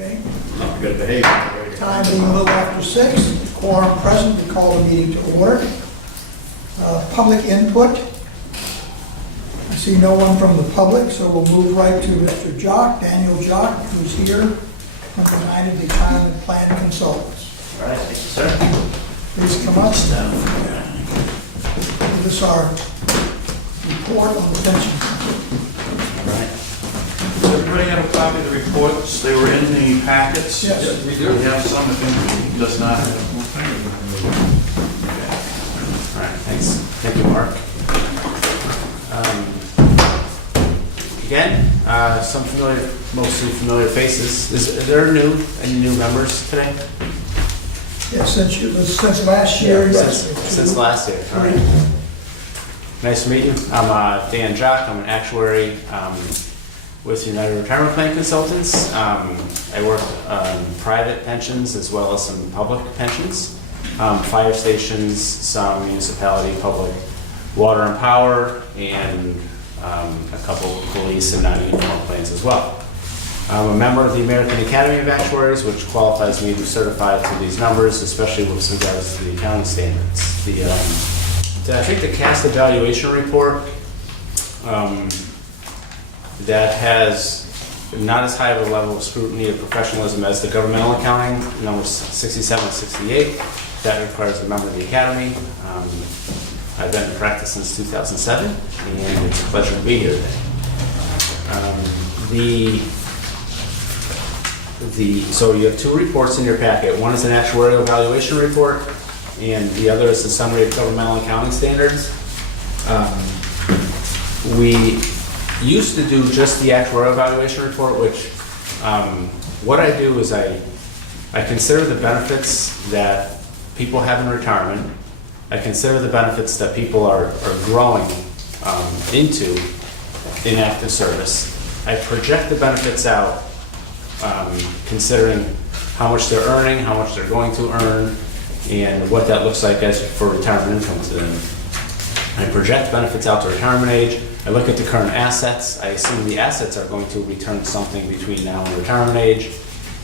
Okay. Good behavior. Time being a little after 6, quorum present, we call the meeting to order. Public input. I see no one from the public, so we'll move right to Mr. Jock, Daniel Jock, who's here from the United Retirement Plan Consultants. All right, thank you, sir. Please come up. Give us our report on the pension. All right. Does everybody have a copy of the reports? They were in the packets? Yes. We do. We have some, if anybody does not have. All right, thanks. Thank you, Mark. Again, some familiar, mostly familiar faces. Is there any new members today? Yes, since last year, yes. Since last year. All right. Nice to meet you. I'm Dan Jock. I'm an actuary with United Retirement Plan Consultants. I work on private pensions as well as some public pensions, fire stations, some municipality, public water and power, and a couple of police and non-uniform plans as well. I'm a member of the American Academy of Actuaries, which qualifies me to be certified to these numbers, especially with regards to the accounting standards. I think the CAST Valuation Report that has not as high of a level of scrutiny or professionalism as the governmental accounting, numbers 67 and 68. That requires a member of the Academy. I've been in practice since 2007, and it's a pleasure to be here today. So you have two reports in your packet. One is an actuarial valuation report, and the other is a summary of governmental accounting standards. We used to do just the actuarial valuation report, which what I do is I consider the benefits that people have in retirement. I consider the benefits that people are growing into in active service. I project the benefits out, considering how much they're earning, how much they're going to earn, and what that looks like as for retirement income to them. I project benefits out to retirement age. I look at the current assets. I assume the assets are going to return something between now and retirement age,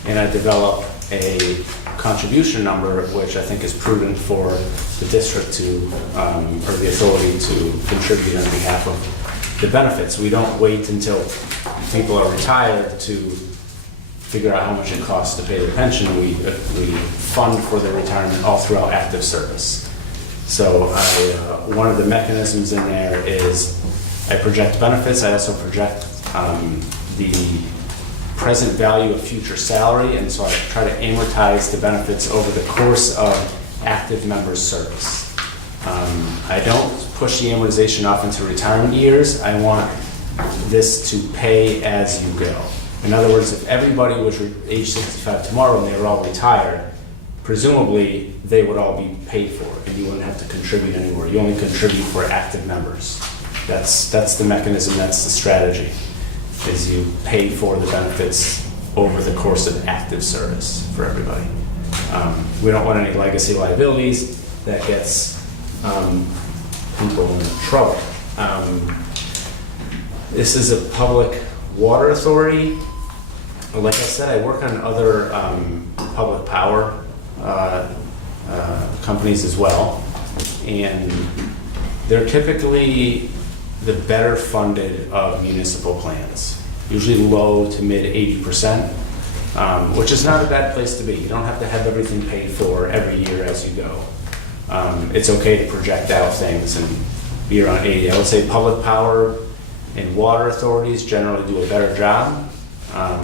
and I develop a contribution number, which I think is prudent for the district to, or the authority to contribute on behalf of the benefits. We don't wait until people are retired to figure out how much it costs to pay their pension. We fund for their retirement all throughout active service. So one of the mechanisms in there is I project benefits. I also project the present value of future salary, and so I try to amortize the benefits over the course of active members' service. I don't push the amortization off into retirement years. I want this to pay as you go. In other words, if everybody was age 65 tomorrow and they were all retired, presumably they would all be paid for, and you wouldn't have to contribute anymore. You only contribute for active members. That's the mechanism, that's the strategy, is you pay for the benefits over the course of active service for everybody. We don't want any legacy liabilities that gets people in trouble. This is a public water authority. Like I said, I work on other public power companies as well, and they're typically the better funded of municipal plans, usually low to mid 80%, which is not a bad place to be. You don't have to have everything paid for every year as you go. It's okay to project out things and be around 80. I would say public power and water authorities generally do a better job. I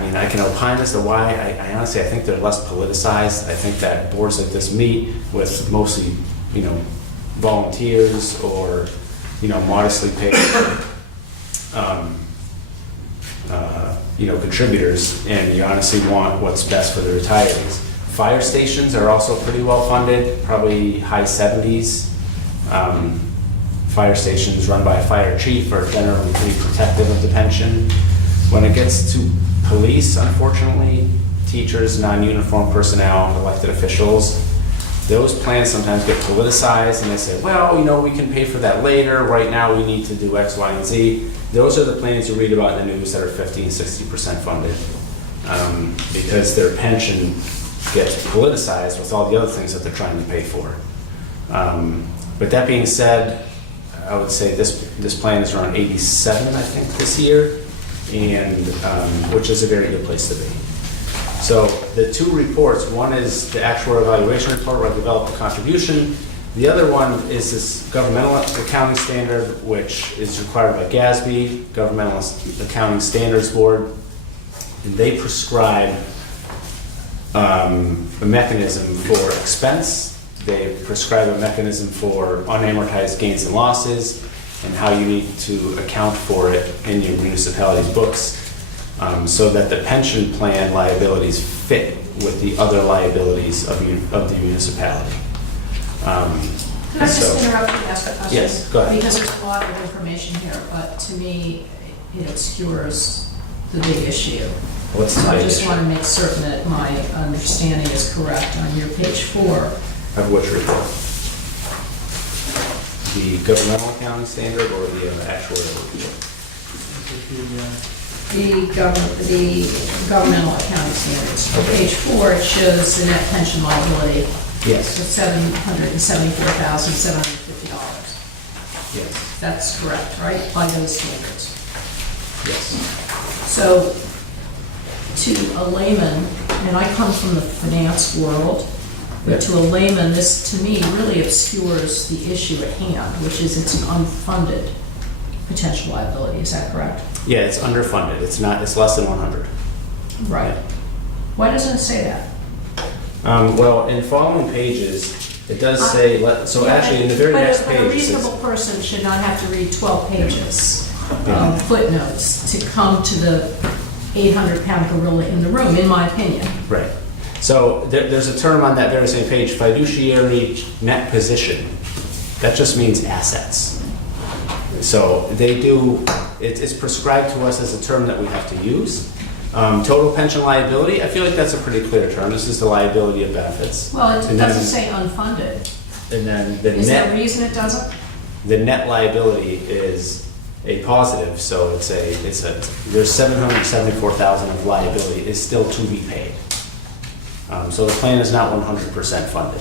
mean, I can opine as to why. I honestly, I think they're less politicized. I think that boards like this meet with mostly, volunteers or, modestly paid, contributors, and you honestly want what's best for the retirees. Fire stations are also pretty well funded, probably high 70s. Fire stations run by a fire chief are generally pretty protective of the pension. When it gets to police, unfortunately, teachers, non-uniform personnel, elected officials, those plans sometimes get politicized, and they say, well, we can pay for that later. Right now, we need to do X, Y, and Z. Those are the plans you read about in the news that are 50 and 60% funded. because their pension gets politicized with all the other things that they're trying to pay for. But that being said, I would say this plan is around 87, I think, this year, and which is a very good place to be. So the two reports, one is the Actuarial Evaluation Report where I developed a contribution. The other one is this Governmental Accounting Standard, which is required by GASB, Governmental Accounting Standards Board, and they prescribe a mechanism for expense. They prescribe a mechanism for unamortized gains and losses and how you need to account for it in your municipality's books so that the pension plan liabilities fit with the other liabilities of the municipality. Can I just interrupt you and ask a question? Yes, go ahead. Because there's a lot of information here, but to me, it obscures the big issue. What's the So I big just issue? want to make certain that my understanding is correct. On your page 4, Of which report? The Governmental Accounting Standard or the Actuarial Report? the governmental accounting standards. On Okay. page 4, it shows the net pension liability of Yes. $774,750. Yes. That's correct, right? By those standards. Yes. So, to a layman, and I come from the finance world, but to a layman, this to me really obscures the issue at hand, which is it's an unfunded potential liability. Is that correct? Yeah, it's underfunded. It's not. It's less than 100. Right. Why doesn't it say that? Well, in following pages, it does say. So actually, in the very next But a page, it says, reasonable person should not have to read 12 pages Yeah. of footnotes to come to the 800-pound gorilla in the room, in my opinion. right. So there's a term on that very same page, fiduciary net position. That just means assets. So they do. It's prescribed to us as a term that we have to use. Total pension liability, I feel like that's a pretty clear term. This is the liability of benefits. Well, it And doesn't then- say unfunded. And then the Is there a net, reason it doesn't? the net liability is a positive, so there's 774,000 of liability is still to be paid. So the plan is not 100% funded.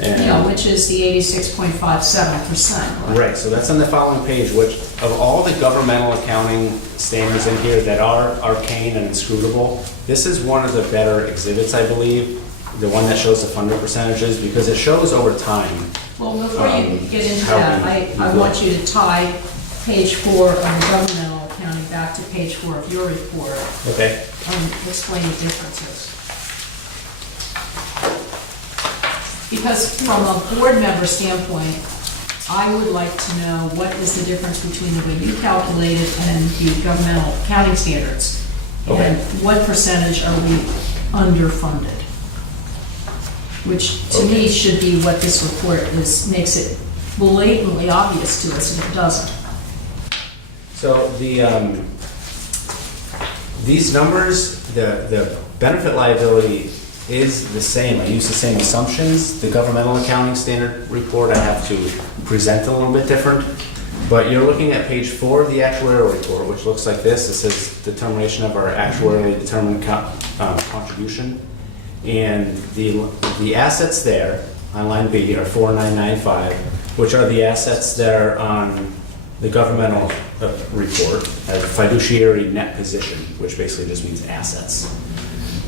And- Yeah, which is the 86.57%. Right, so that's on the following page, which of all the governmental accounting standards in here that are arcane and inscrutable, this is one of the better exhibits, I believe, the one that shows the funded percentages, because it shows over time. Well, before you get into how that, we- I want you to tie page 4 of the governmental accounting back to page 4 of your report Okay. and explain the differences. Because from a board member standpoint, I would like to know what is the difference between the way you calculate it and the governmental accounting standards. Okay. And what percentage are we underfunded? Which to me should be what this report makes it blatantly obvious to us if it doesn't. So these numbers, the benefit liability is the same. I use the same assumptions. The governmental accounting standard report I have to present a little bit different. But you're looking at page 4 of the actuarial report, which looks like this. It says determination of our actuarially determined contribution. And the assets there on line B are 4995, which are the assets that are on the governmental report as fiduciary net position, which basically just means assets.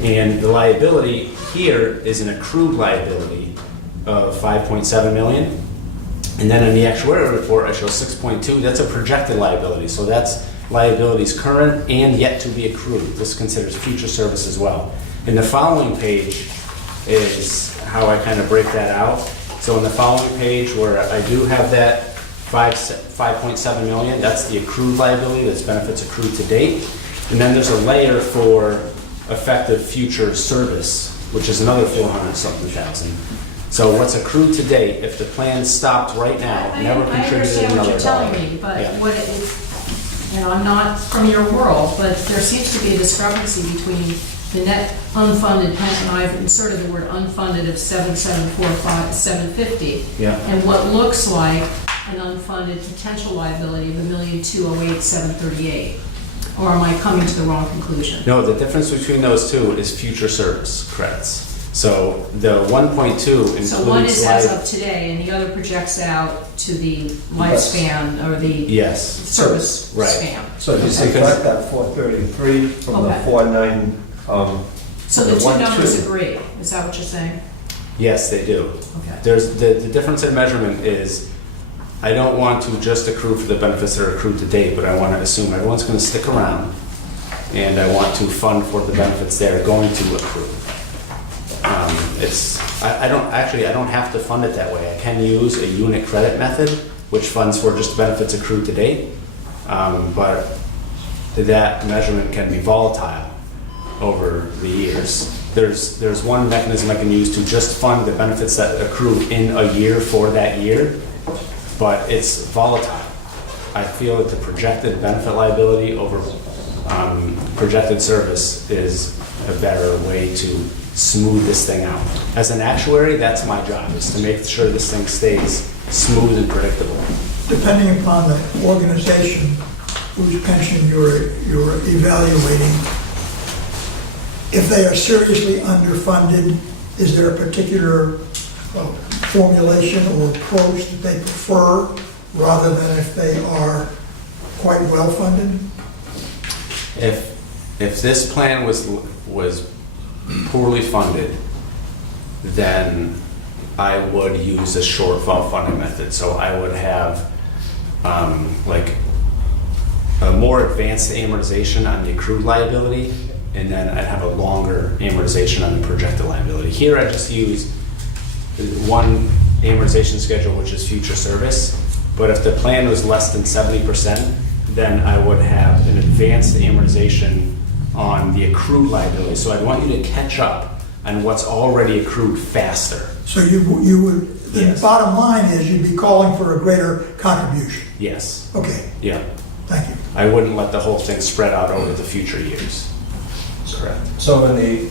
And the liability here is an accrued liability of 5.7 million. And then in the actuarial report, I show 6.2. That's a projected liability. So that's liabilities current and yet to be accrued. This considers future service as well. And the following page is how I kind of break that out. So in the following page where I do have that 5.7 million, that's the accrued liability, that's benefits accrued to date. And then there's a layer for effective future service, which is another 400-something thousand. So what's accrued to date, if the plan stopped right now, never I contributed understand what another you're dollar. telling me, but Yeah. what it is, and I'm not from your world, but there seems to be a discrepancy between the net unfunded pension, I've inserted the word unfunded of 7,745,750, Yeah. and what looks like an unfunded potential liability of $1,208,738. Or am I coming to the wrong conclusion? No, the difference between those two is future service credits. So the 1.2 includes. So one is as of today, and the other projects out to the lifespan or the Yes. service Right. span. So if you subtract that 433 from the Okay. 49, So the two 1.2. numbers agree, is that what you're saying? Yes, they do. Okay. There's, the difference in measurement is, I don't want to just accrue for the benefits that are accrued to date, but I want to assume everyone's going to stick around, and I want to fund for the benefits they're going to accrue. I don't have to fund it that way. I can use a unit credit method, which funds for just the benefits accrued to date, but that measurement can be volatile over the years. There's one mechanism I can use to just fund the benefits that accrue in a year for that year, but it's volatile. I feel that the projected benefit liability over projected service is a better way to smooth this thing out. As an actuary, that's my job, is to make sure this thing stays smooth and predictable. Depending upon the organization whose pension you're evaluating, if they are seriously underfunded, is there a particular formulation or approach that they prefer rather than if they are quite well funded? If this plan was poorly funded, then I would use a shortfall funding method. So I would have like a more advanced amortization on the accrued liability, and then I'd have a longer amortization on the projected liability. Here I just use one amortization schedule, which is future service. But if the plan was less than 70%, then I would have an advanced amortization on the accrued liability. So I'd want you to catch up on what's already accrued faster. So you would, the Yes. bottom line is you'd be calling for a greater contribution. Yes. Okay, Yeah. thank you. I wouldn't let the whole thing spread out over the future years. Correct. so in the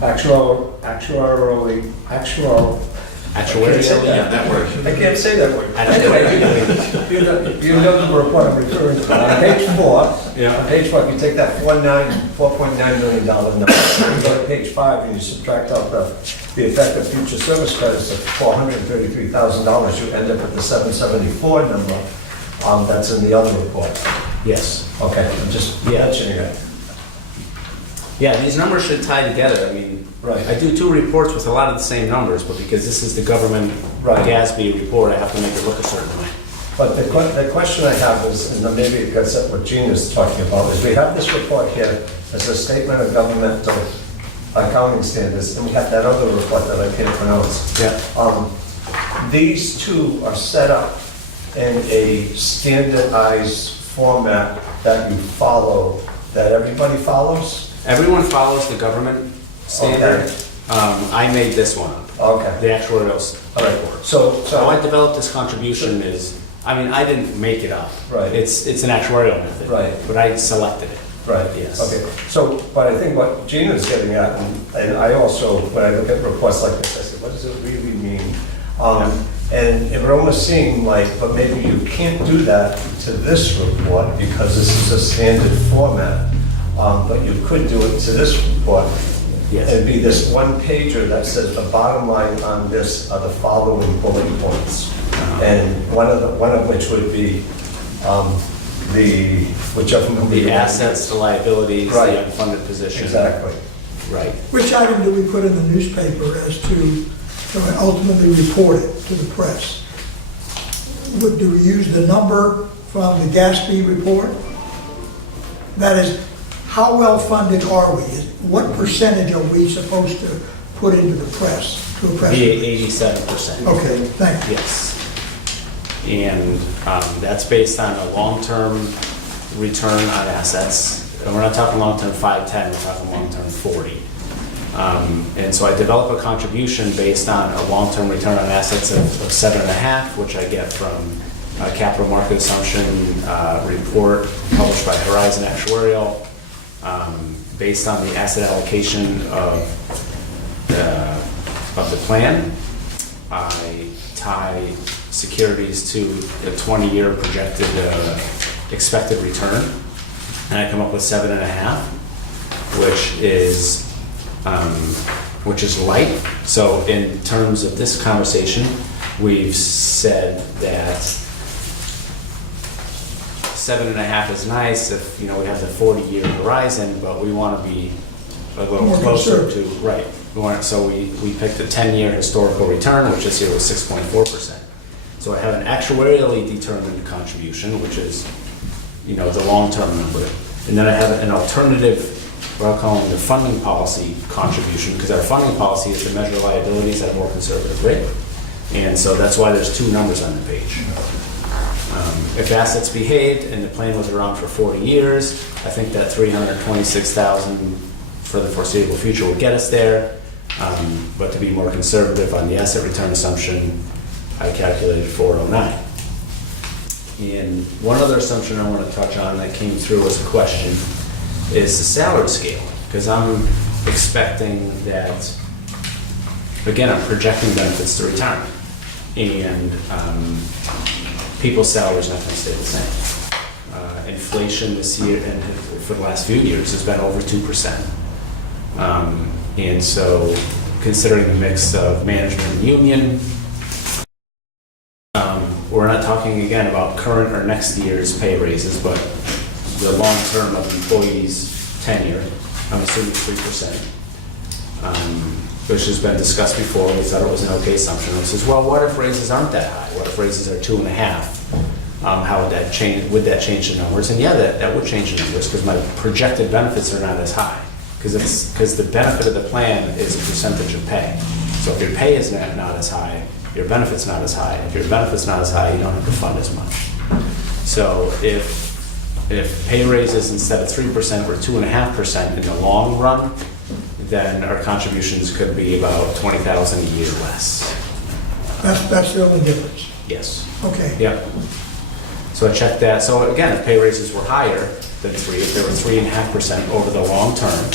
actuarial, Actuarially, That works. I can't say that word. Actuarially. You know the report I'm referring to. On page 4, Yeah. on page 4, you take that $4.9 million number, you go to page 5 and you subtract out the effect of future service credits of $433,000, you end up at the 774 number. That's in the other report. Yes. Okay, I'm just Yeah. mentioning it. Yeah, these numbers should tie together. I mean, Right. I do two reports with a lot of the same numbers, but because this is the government Right. GASB report, I have to make it look a certain way. But the question I have is, and maybe it gets at what Gene is talking about, is we have this report here as a statement of governmental accounting standards, and we have that other report that I can't pronounce. Yeah. These two are set up in a standardized format that you follow, that everybody follows? Everyone follows the government standard. Okay. I made this one up, Okay. the actuarial All right. report. So, How I developed this contribution is, I mean, I didn't make it up. Right. It's an actuarial method. Right. But I selected it. right. Yes. Okay. So, but I think what Gina is getting at, and I also, when I look at reports like this, I say, what does it really mean? And it would almost seem like, but maybe you can't do that to this report because this is a standard format. But you could do it to this report. Yes. It'd be this one pager that says the bottom line on this are the following bullet points. And one of which would be whichever number. The you want. assets, the liabilities, the Right. unfunded position. Exactly. Right. Which item do we put in the newspaper as to ultimately report it to the press? Do we use the number from the GASB report? That is, how well funded are we? What percentage are we supposed to put into the press, to a press Be release? 87%. Okay, thank you. Yes. And that's based on a long-term return on assets. And we're not talking long-term 5-10, we're talking long-term 40. And so I develop a contribution based on a long-term return on assets of 7.5, which I get from a capital market assumption report published by Horizon Actuarial, based on the asset allocation of the plan. I tie securities to the 20-year projected expected return and I come up with 7.5, which is light. So in terms of this conversation, we've said that 7.5 is nice if, we have the 40-year horizon, but we want to be a little More closer to, conservative. right. So we picked a 10-year historical return, which this year was 6.4%. So I have an actuarially determined contribution, which is, the long-term number. And then I have an alternative, what I'll call the funding policy contribution, because our funding policy is to measure liabilities at a more conservative rate. And so that's why there's two numbers on the page. If assets behaved and the plan was around for 40 years, I think that $326,000 for the foreseeable future would get us there. But to be more conservative on the asset return assumption, I calculated 409. And one other assumption I want to touch on that came through as a question is the salary scale, because I'm expecting that, again, I'm projecting benefits to retirement, and people's salaries are not going to stay the same. Inflation this year and for the last few years has been over 2%. And so, considering the mix of management and union, we're not talking again about current or next year's pay raises, but the long term of employees' tenure, I'm assuming 3%, which has been discussed before. We thought it was an okay assumption. It says, well, what if raises aren't that high? What if raises are 2.5? How would that change? Would that change the numbers? And yeah, that would change the numbers because my projected benefits are not as high. Because the benefit of the plan is a percentage of pay. So if your pay is not as high, your benefit's not as high. If your benefit's not as high, you don't have to fund as much. So if pay raises instead of 3% were 2.5% in the long run, then our contributions could be about $20,000 a year less. That's the only difference. Yes. Okay. Yep. So I checked that. So again, if pay raises were higher than 3, if they were 3.5% over the long term,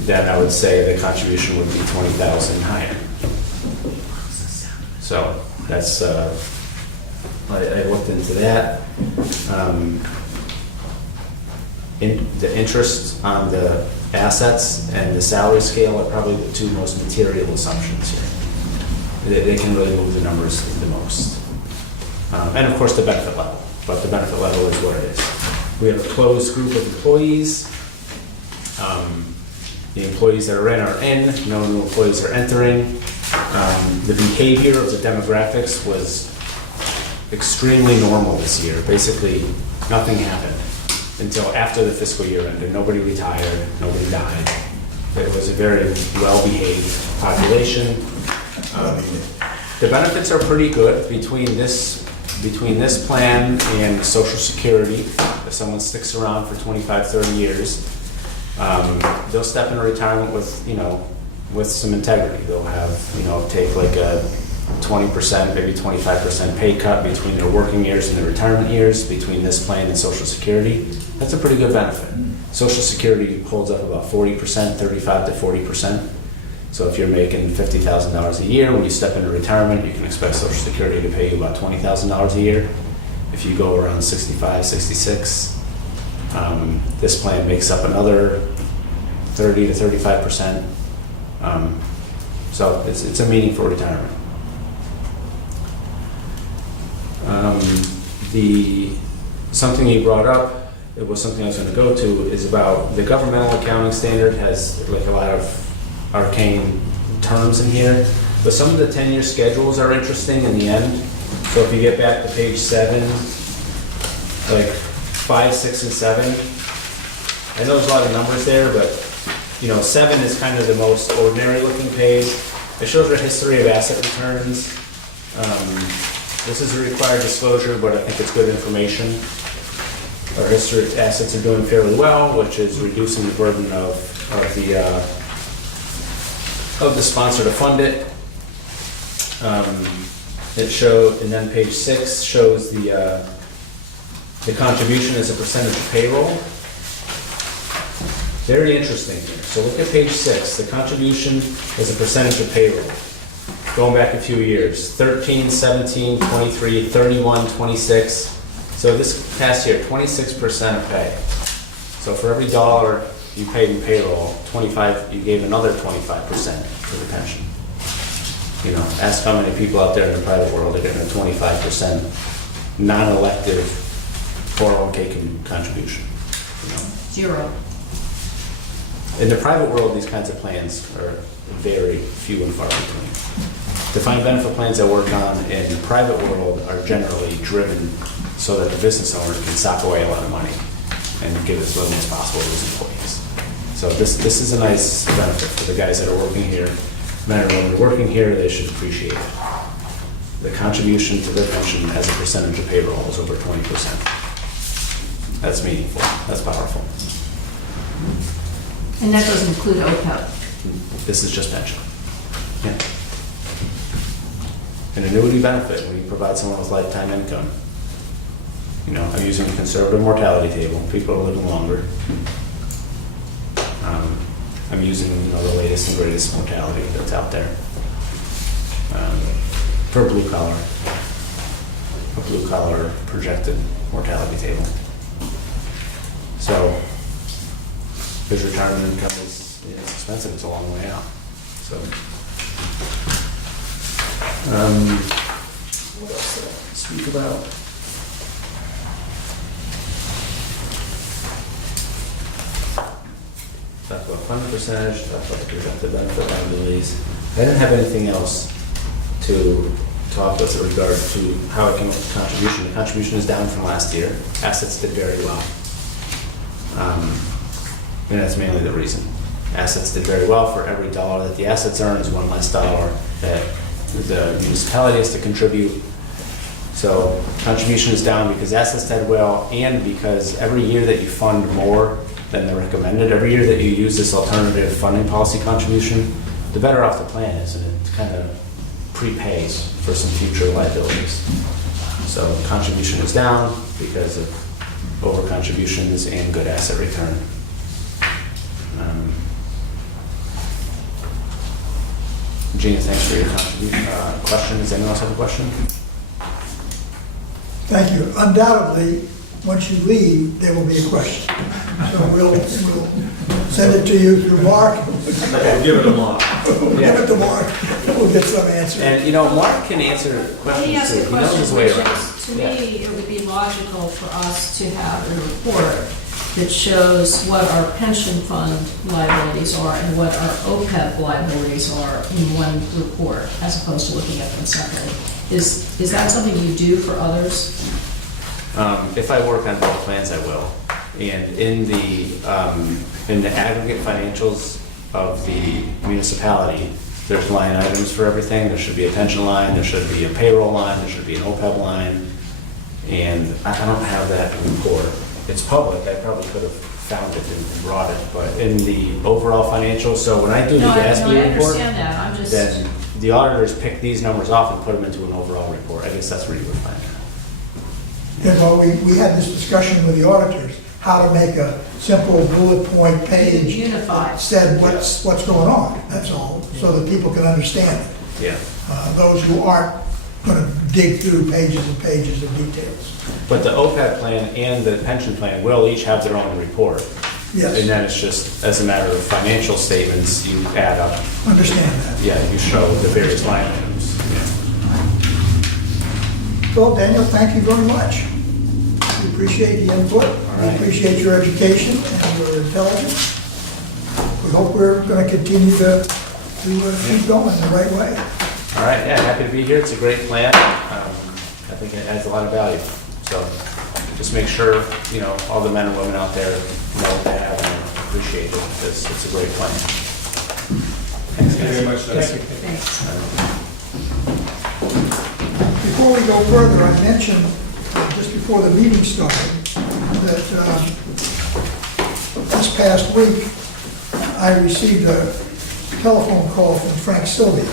then I would say the contribution would be $20,000 higher. So that's, I looked into that. The interest on the assets and the salary scale are probably the two most material assumptions here. They can really move the numbers the most. And of course the benefit level, but the benefit level is what it is. We have a closed group of employees. The employees that are in, no new employees are entering. The behavior of the demographics was extremely normal this year. Basically, nothing happened until after the fiscal year ended. Nobody retired, nobody died. It was a very well-behaved population. The benefits are pretty good between this plan and Social Security. If someone sticks around for 25, 30 years, they'll step into retirement with some integrity. They'll have, take like a 20%, maybe 25% pay cut between their working years and their retirement years, between this plan and Social Security. That's a pretty good benefit. Social Security holds up about 40%, 35 to 40%. So if you're making $50,000 a year, when you step into retirement, you can expect Social Security to pay you about $20,000 a year. If you go around 65, 66, this plan makes up another 30 to 35%. So it's a meaningful retirement. Something you brought up, it was something I was going to go to, is about the governmental accounting standard has like a lot of arcane terms in here, but some of the 10-year schedules are interesting in the end. So if you get back to page 7, like 5, 6, and 7, I know there's a lot of numbers there, but 7 is kind of the most ordinary looking page. It shows our history of asset returns. This is a required disclosure, but I think it's good information. Our history of assets are doing fairly well, which is reducing the burden of the sponsor to fund it. And then page 6 shows the contribution as a percentage of payroll. Very interesting here. So look at page 6, the contribution as a percentage of payroll. Going back a few years, 13, 17, 23, 31, 26. So this past year, 26% of pay. So for every dollar you paid in payroll, 25, you gave another 25% to the pension. You know, ask how many people out there in the private world are getting a 25% non-elective 401k contribution. You know? Zero. In the private world, these kinds of plans are very few and far between. Defined benefit plans I work on in the private world are generally driven so that the business owner can sock away a lot of money and give as little as possible to his employees. So this is a nice benefit for the guys that are working here. Men and women working here, they should appreciate it. The contribution to their pension as a percentage of payroll is over 20%. That's meaningful, that's powerful. And that doesn't include OPEB. This is just pension. Yeah. An annuity benefit, when you provide someone with lifetime income. You know, I'm using a conservative mortality table. People are living longer. I'm using, you know, the latest and greatest mortality that's out there for a blue collar projected mortality table. So his retirement income is, you know, it's expensive. It's a long way out. So. What else did I speak about? Talked about funding percentage, talked about the projected benefit liabilities. I didn't have anything else to talk with regard to how it came up with contribution. The contribution is down from last year. Assets did very well. And that's mainly the reason. Assets did very well. For every dollar that the assets earn is one less dollar that the municipality has to contribute. So contribution is down because assets did well and because every year that you fund more than the recommended, every year that you use this alternative funding policy contribution, the better off the plan is, and it kind of prepays for some future liabilities. So contribution is down because of over contributions and good asset return. Gina, thanks for your question. Does anyone else have a question? Thank you. Undoubtedly, once you leave, there will be a question. So we'll send it to you through Mark. Give it a Mark. We'll give it to Mark. We'll get some answers. And, you know, Mark can answer Let me questions ask too. a He knows his question, way which around. is, to me, it would be logical for us to have a report that shows what our pension fund liabilities are and what our OPEB liabilities are in one report, as opposed to looking at them separately. Is that something you do for others? If I work on both plans, I will. And in the aggregate financials of the municipality, there's line items for everything. There should be a pension line, there should be a payroll line, there should be an OPEB line. And I don't have that report. It's public, I probably could have found it and brought it, but in the overall financials, so when I do the No, I GASB report, understand that, I'm just, then the auditors pick these numbers off and put them into an overall report. I guess that's where you would find it. Yeah, well, we had this discussion with the auditors, how to make a simple bullet point page. Unified. that said what's going on, that's all, so that people can understand it. Yeah. Those who aren't going to dig through pages and pages of details. But the OPEB plan and the pension plan will each have their own report. Yes. And then it's just, as a matter of financial statements, you add up, Understand that. yeah, you show the various line items. Yeah. Well, Daniel, thank you very much. We appreciate the input. We right. appreciate your education and your intelligence. We hope we're going to continue to keep going the right way. All right, yeah, happy to be here. It's a great plan. I think it adds a lot of value. So just make sure, you know, all the men and women out there know what they have and appreciate it. It's a great plan. Thanks, guys. Very much. Thank you. thanks. Before we go further, I mentioned just before the meeting started that this past week I received a telephone call from Frank Sylvia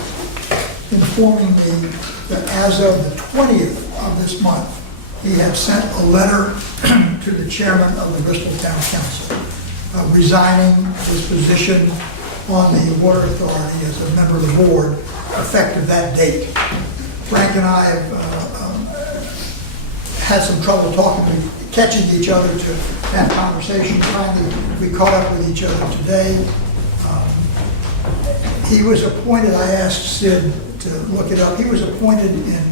informing me that as of the 20th of this month, he had sent a letter to the chairman of the Bristol Town Council resigning his position on the Water Authority as a member of the board effective that date. Frank and I have had some trouble catching each other to have conversations. Finally, we caught up with each other today. He was appointed, I asked Sid to look it up, he was appointed in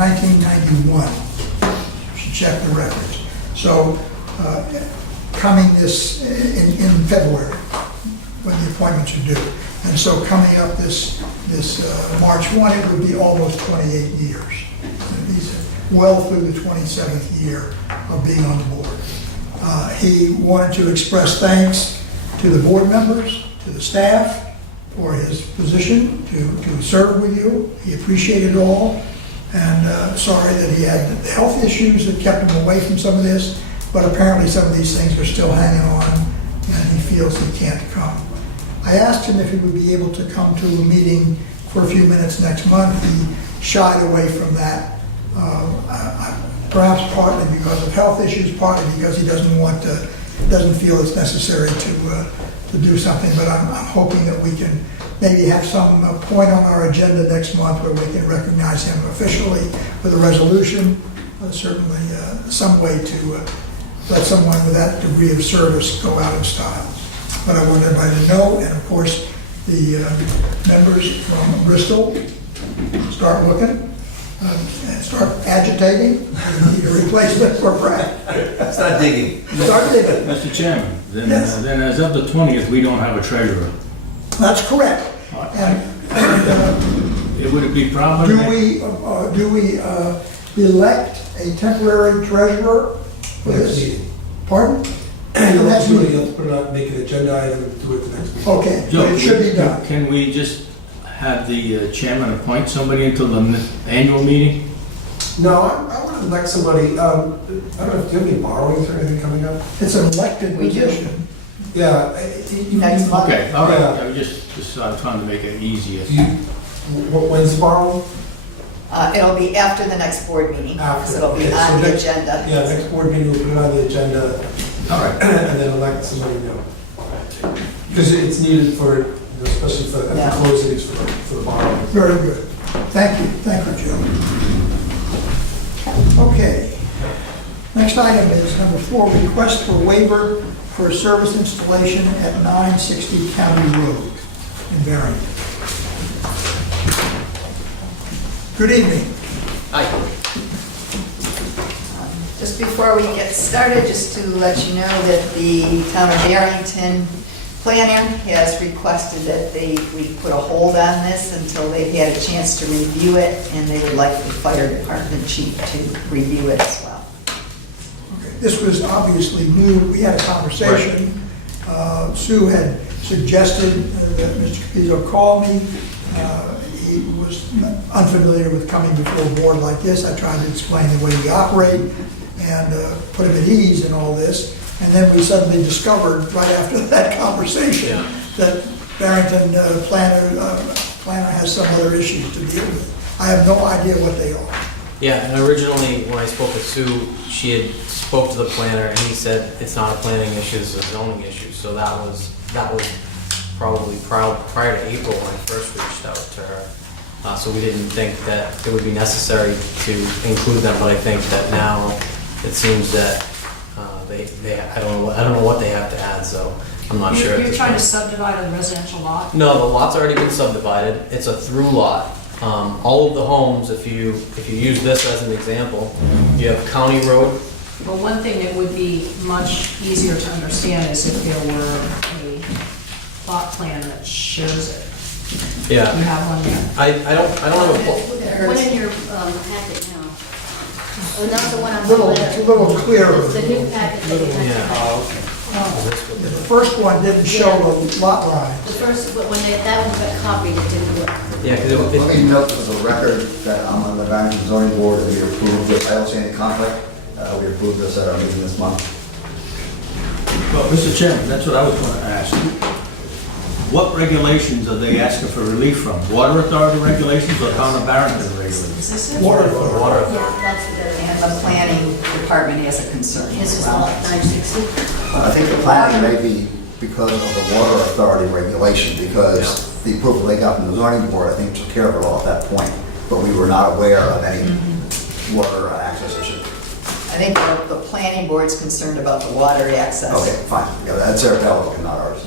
1991. You should check the records. So, coming this, in February, when the appointments are due. And so coming up this March 1, it would be almost 28 years. And he's well through the 27th year of being on the board. He wanted to express thanks to the board members, to the staff, for his position, to serve with you. He appreciated it all, and sorry that he had the health issues that kept him away from some of this, but apparently some of these things are still hanging on, and he feels he can't come. I asked him if he would be able to come to a meeting for a few minutes next month. He shied away from that, perhaps partly because of health issues, partly because he doesn't feel it's necessary to do something, but I'm hoping that we can maybe have some point on our agenda next month where we can recognize him officially with a resolution, certainly some way to let someone with that degree of service go out in style. But I want everybody to know, and of course, the members from Bristol start looking, and start agitating, and need a replacement for Brad. Start digging. Start digging. Mr. Chairman, Yes. then as of the 20th, we don't have a treasurer. That's correct. And Would it be proper? do we elect a temporary treasurer for Next this? meeting. Pardon? You The next have meeting. to put it on, make an agenda item and do it the next meeting. Okay, Joe, but it should be done. Can we just have the chairman appoint somebody until the annual meeting? No, I want to elect somebody, I don't know, do you have any borrowings or anything coming up? It's an elected We do. position. Yeah. Next month. Okay, all right, Yeah. I was just trying to make it easier. When's the borrowing? It'll be after the next board meeting, After, so it'll be okay, so on the next- agenda. Yeah, next board meeting, we'll put it on the agenda All right. and then elect somebody new. Because it's needed for, especially for the Yeah. closings for the borrowing. Very good. Thank you, Joe. Okay. Next item is number 4, request for waiver for a service installation at 960 County Road in Barrington. Good evening. Just before we get started, just to let you know that the town of Barrington planner has requested that we put a hold on this until they've had a chance to review it, and they would like the fire department chief to review it as well. Okay, this was obviously new. We had a conversation. Sue had suggested that Mr. Capizzo call me. He was unfamiliar with coming before a board like this. I tried to explain the way we operate and put him at ease in all this. And then we suddenly discovered, right after that conversation, that Barrington planner has some other issues to deal with. I have no idea what they are. Yeah, and originally, when I spoke with Sue, she had spoke to the planner, and he said it's not a planning issue, it's a zoning issue. So that was probably prior to April when I first reached out to her. So we didn't think that it would be necessary to include them, but I think that now it seems that I don't know what they have to add, so I'm not sure. at You're this trying to point. subdivide a residential lot? No, the lot's already been subdivided. It's a through lot. All of the homes, if you use this as an example, you have County Road. Well, one thing that would be much easier to understand is if there were a plot plan that shows it. Yeah. You have one there? I don't have a pl- One in your packet now. Oh, not the one on A the little, left. a little clearer. It's the new packet that you have. Yeah. The first one didn't show the lot The lines. first, but that one got copied, it didn't work. Yeah, because Let me note for the record that I'm on the Barrington zoning board and we approved this. I don't see any conflict. We approved this at our meeting this month. Well, Mr. Chairman, that's what I was going to ask. What regulations are they asking for relief from? Water authority regulations or town of Barrington regulations? Is this it? Water. Yeah, that's the better And answer. the planning department has a concern This as is well. lot 960. I think the planning may be because of the water authority regulation, because the approval they got from the zoning board, I think, took care of it all at that point. But we were not aware of any water access issue. I think the planning board's concerned about the water access. Okay, fine. Yeah, that's their development, not ours.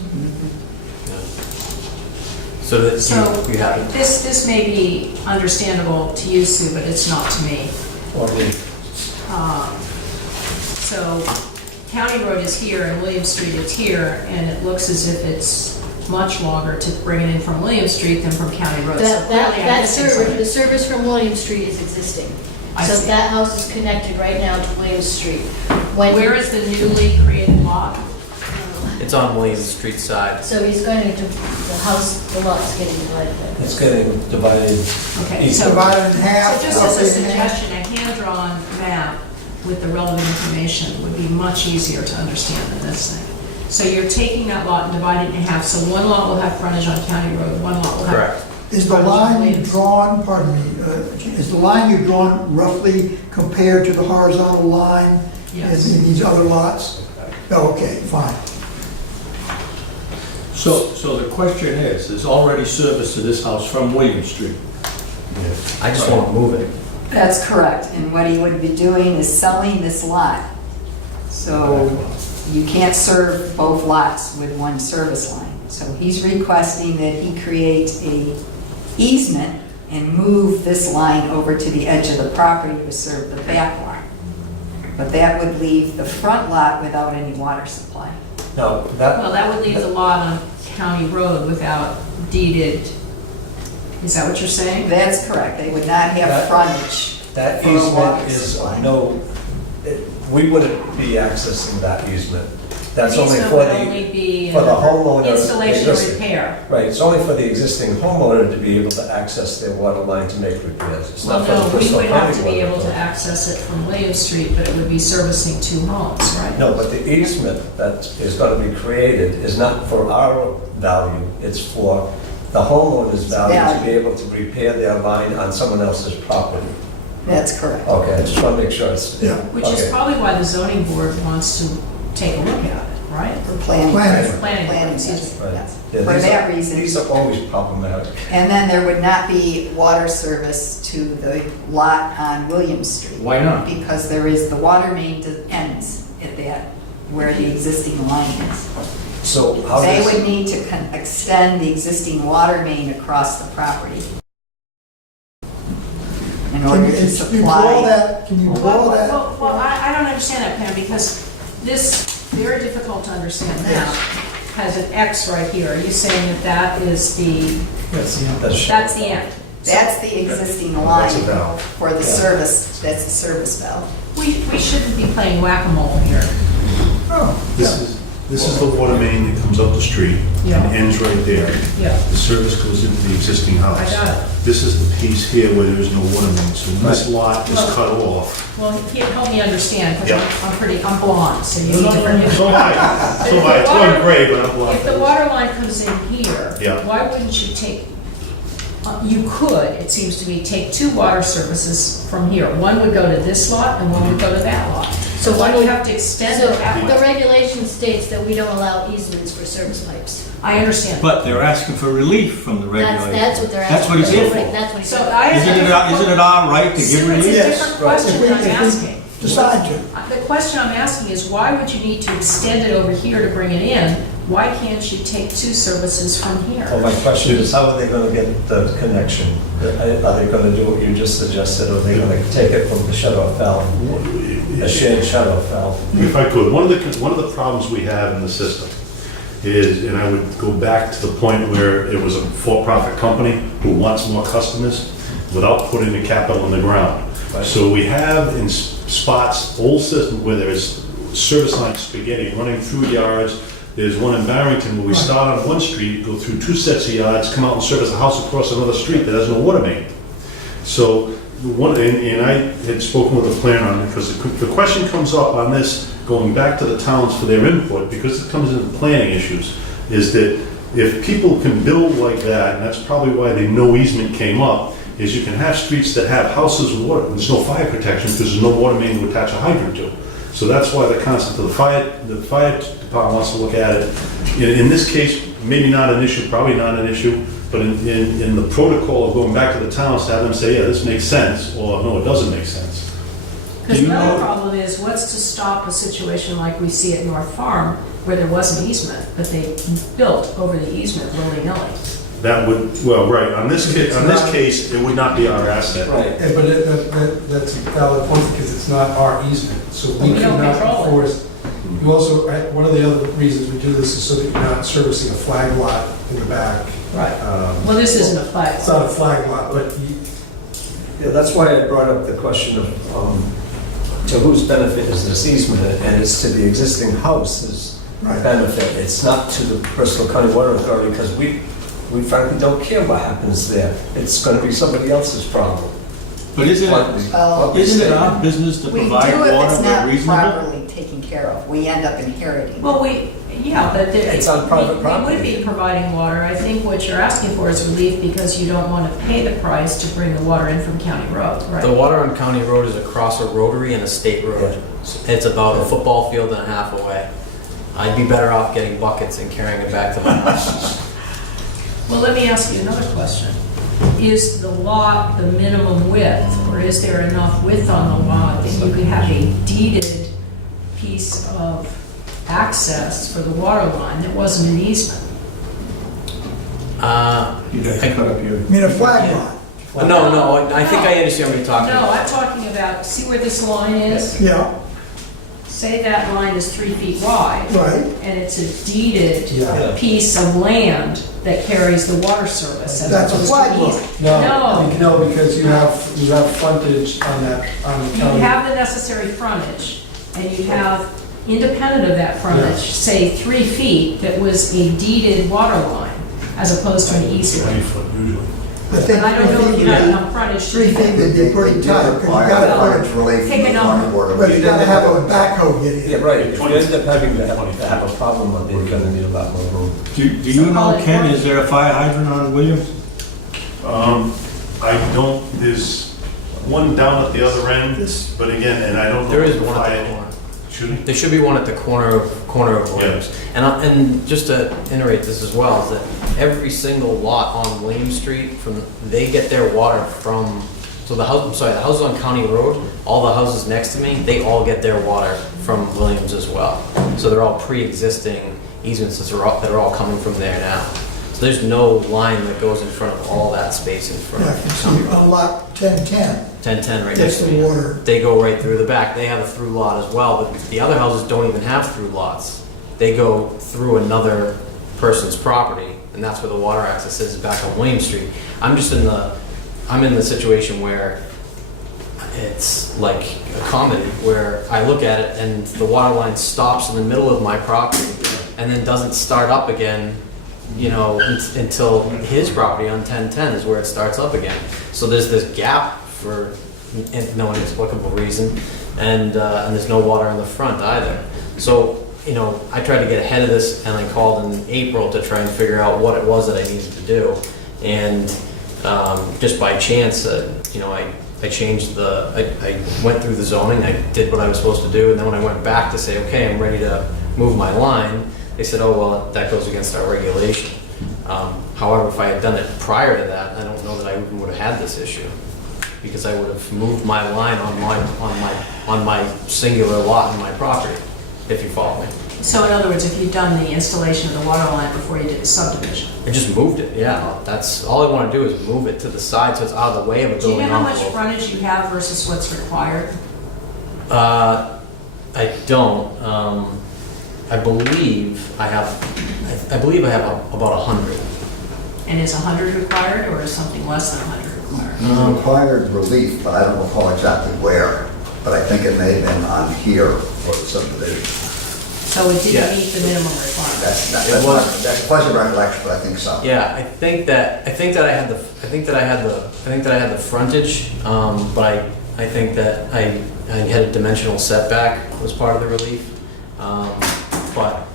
So that So, you have to. this may be understandable to you, Sue, but it's not to me. Or we- So, County Road is here and William Street is here, and it looks as if it's much longer to bring it in from William Street than from County Road. So clearly I'm That missing service, something. the service from William Street is existing. I So see. that house is connected right now to William Street. When- Where is the newly created lot? It's on William Street side. So he's going to, the house, the lot's getting divided like It's this. getting divided. Okay, so, Divided in half. so just as a roughly in half. suggestion, a hand-drawn map with the relevant information would be much easier to understand than this thing. So you're taking that lot and dividing it in half, so one lot will have frontage on County Road, one lot will have. Correct. Is the line you've drawn, pardon me, is the line you've drawn roughly compared to the horizontal line Yes. in these other lots? Oh, okay, fine. So the question is, there's already service to this house from William Street. I just want to move it. That's correct, and what he would be doing is selling this lot. So you can't serve both lots with one service line. So he's requesting that he create a easement and move this line over to the edge of the property to serve the back lot. But that would leave the front lot without any water supply. No, that, Well, that would leave the lot on County Road without deeded, is that what you're saying? That's correct, they would not have That- frontage. that for a water easement is supply. we wouldn't be accessing that easement. That's The only easement for would only the, be for the homeowner. installation or existing. repair. Right, it's only for the existing homeowner to be able to access their water line to make repairs. It's Well, not for the no, we Bristol would have County to be water able to authority. access it from William Street, but it would be servicing two homes, right? No, but the easement that is going to be created is not for our value, it's for the homeowner's value to be able to repair their line on someone else's property. That's correct. Okay, I just want to make sure it's. Yeah. Which is okay. probably why the zoning board wants to take a look at it, right? For planning. Planning. Planning, excuse me. Right. Yes. Yeah, For these that are- reason. These are always problematic. And then there would not be water service to the lot on William Street. Why not? Because there is, the water main ends at that, where the existing line is. So how They does, would need to extend the existing water main across the property in order to Can you draw supply. that, can you draw that? Well, I don't understand that, Pam, because this very difficult to understand map has an X right here. Are you saying that that is the, that's that's the end? That's the existing That's line a valve. for the Yeah. service, that's the service valve. We shouldn't be playing whack-a-mole here. Oh, This is the water main that comes up the street Yeah. and ends right there. Yeah. The service goes into the existing house. I got it. This is the piece here where there is no water main, so when this lot is cut off. Well, help me understand, because Yeah. I'm blonde, so you need different. So am I, so am I, it's going gray, but I'm blind. If the water line comes in here, Yeah. why wouldn't you take, you could, it seems to me, take two water services from here. One would go to this lot and one would go to that lot. So why do you have to extend So it that the way? regulation states that we don't allow easements for service pipes. I understand. But they're asking for relief from the regulation. That's what they're asking. That's what he's here for. That's what he's So here for. I have a Isn't it our right to Sue, give it's a relief? Yes, different right. question If we- that I'm if we- asking. Decide to. The question I'm asking is, why would you need to extend it over here to bring it in? Why can't you take two services from Well, here? my question is, how are they going to get the connection? Are they going to do what you just suggested, or are they going to take it from the shut-off valve, a shared shut-off valve? If I could, one of the problems we have in the system is, and I would go back to the point where it was a for-profit company who wants more customers without putting the capital in the ground. Right. So we have in spots, old system where there's service line spaghetti running through yards. There's one in Barrington where we start on one street, go through two sets of yards, come out and service a house across another street that has no water main. So, and I had spoken with a planner on it, because the question comes up on this, going back to the towns for their input, because it comes into planning issues, is that if people can build like that, and that's probably why the no easement came up, is you can have streets that have houses with water, and there's no fire protection, because there's no water main to attach a hydrant to. So that's why the concept of the fire department wants to look at it. In this case, maybe not an issue, probably not an issue, but in the protocol of going back to the towns, to have them say, yeah, this makes sense, or no, it doesn't make sense. Because Do you the other know- problem is, what's to stop a situation like we see at North Farm, where there was an easement, but they built over the easement willy-nilly? That would, well, right, on this case, it would not be our asset. Right. Yeah, but that's a valid point, because it's not our easement, so we We don't cannot control it. enforce. You also, one of the other reasons we do this is so that you're not servicing a flag lot in the back. Right. Um, Well, this isn't a flag. It's not a flag lot, but Yeah, that's why I brought up the question of, to whose benefit is this easement? And it's to the existing house's Right. benefit. It's not to the Bristol County Water Authority, because we frankly don't care what happens there. It's gonna be somebody else's problem. But isn't What it, we- Well, what we isn't it say. our business to We do provide if water it's where not reasonable? properly taken care of. We end up inheriting. Well, yeah, but It's on private we would property. be providing water. I think what you're asking for is relief because you don't want to pay the price to bring the water in from County Road, The right? water on County Road is across a rotary and a state road. It's about a football field and a half away. I'd be better off getting buckets and carrying it back to my house. Well, let me ask you another question. Is the lot the minimum width, or is there enough width on the lot that you could have a deeded piece of access for the water line that wasn't an easement? You'd have to cut up your. I mean, a flag lot. No, I think I understand what you're talking No, about. I'm talking about, see where this line is? Yeah, Say that line is 3 feet wide. right. And it's a deeded Yeah. piece of land that carries the water service. as That's a opposed to flag an lot. easement. no, because you have frontage on that, on the You county. have the necessary frontage, and you have, independent of that frontage, say 3 feet that was a deeded water line, as opposed to an easement. 20 foot usually. I think And I don't know if 3 you feet have would enough frontage to 3 do feet that. would be pretty tight, because you gotta Frontage put relief from Pick a the number. zoning board of but you gotta have a appeals. backhoe get in. Yeah, right. If you end up having to have a problem, then you're gonna need a lot more room. Do you know, Ken, is there a fire hydrant on Williams? I don't, there's one down at the other end, This- but again, and I don't know. There is if one at I- the corner. Excuse me? There should be one at the corner of Williams. And just to iterate this as well, is that every single lot on William Street, they get their water from, so the houses on County Road, all the houses next to me, they all get their water from Williams as well. So they're all pre-existing easements that are all coming from there now. So there's no line that goes in front of all that space in front Yeah, I of can see on lot 1010, 1010 right gets next to the me. water. They go right through the back. They have a through lot as well, but the other houses don't even have through lots. They go through another person's property, and that's where the water access is, back on William Street. I'm in the situation where it's like a comedy, where I look at it and the water line stops in the middle of my property and then doesn't start up again, until his property on 1010 is where it starts up again. So there's this gap for no inexplicable reason, and there's no water in the front either. So, I tried to get ahead of this, and I called in April to try and figure out what it was that I needed to do. And just by chance, I changed I went through the zoning, I did what I was supposed to do, and then when I went back to say, okay, I'm ready to move my line, they said, oh, well, that goes against our regulation. However, if I had done it prior to that, I don't know that I even would have had this issue, because I would have moved my line on my singular lot in my property, if you follow me. So in other words, if you'd done the installation of the water line before you did the subdivision. I just moved it, yeah. That's all I want to do is move it to the side so it's out of the way of a Do you building know how much envelope. frontage you have versus what's required? I don't. I believe I have about 100. And is 100 required, or is something less than 100 required? You required relief, but I don't recall exactly where, but I think it may have been on here for the subdivision. So it Yeah. didn't meet the minimum requirement? That's a fuzzy recollection, but I think so. Yeah, I think that I had the frontage, but I think that I had a dimensional setback was part of the relief. But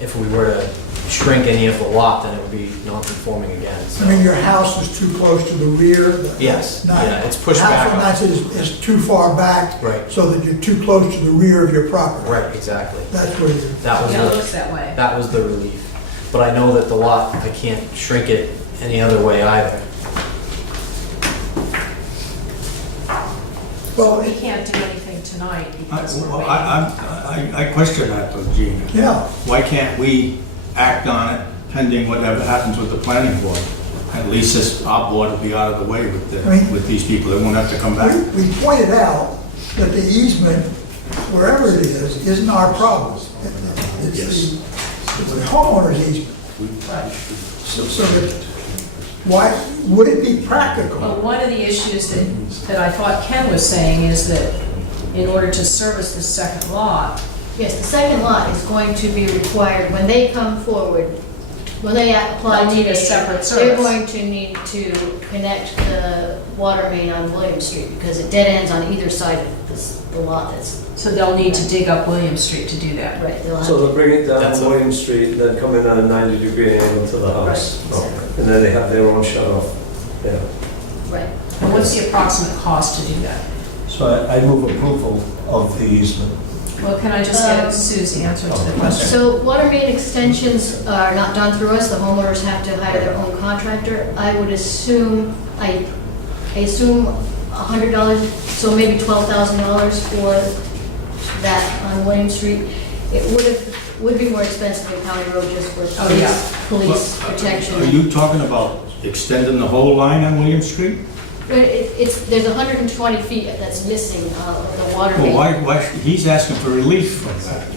if we were to shrink any of the lot, then it would be non-conforming again. So. I mean, your house is too close to the rear. Yes, Not- yeah, it's pushed house back. on that side is too far back. Right. So that you're too close to the rear of your property. Right, exactly. That's where you're. That was Yeah, it the, looks that way. that was the relief. But I know that the lot, I can't shrink it any other way either. Well, We can't do anything tonight because we're waiting. I question that though, Gina. yeah, Why can't we act on it pending whatever happens with the planning board? At least this, our board will be out of the way with these people. They won't have to come back. we pointed out that the easement, wherever it is, isn't our problem. It's the homeowner's easement. So that, why, would it be practical? Well, one of the issues that I thought Ken was saying is that in order to service the second lot, Yes, the second lot is going to be required, when they come forward, when they apply They'll to need a me, separate they're service. going to need to connect the water main on William Street, because it dead ends on either side of the lot that's, so they'll need to dig up William Street to do that. right, they'll have So to. they'll bring it That's down a- William Street, then come in on a 90-degree angle to the house. Right, exactly. And then they have their own shut off. Yeah. Right. And what's the approximate cost to do that? So I move approval of the easement. Well, can I just get Sue's answer to the question? So water main extensions are not done through us, the homeowners have to hire their own contractor. I would assume, I assume $100, so maybe $12,000 for that on William Street. It would be more expensive in County Road just for Oh, yeah. police Are protection. you talking about extending the whole line on William Street? But there's 120 feet that's missing of the water Well, main. why, he's asking for relief from that.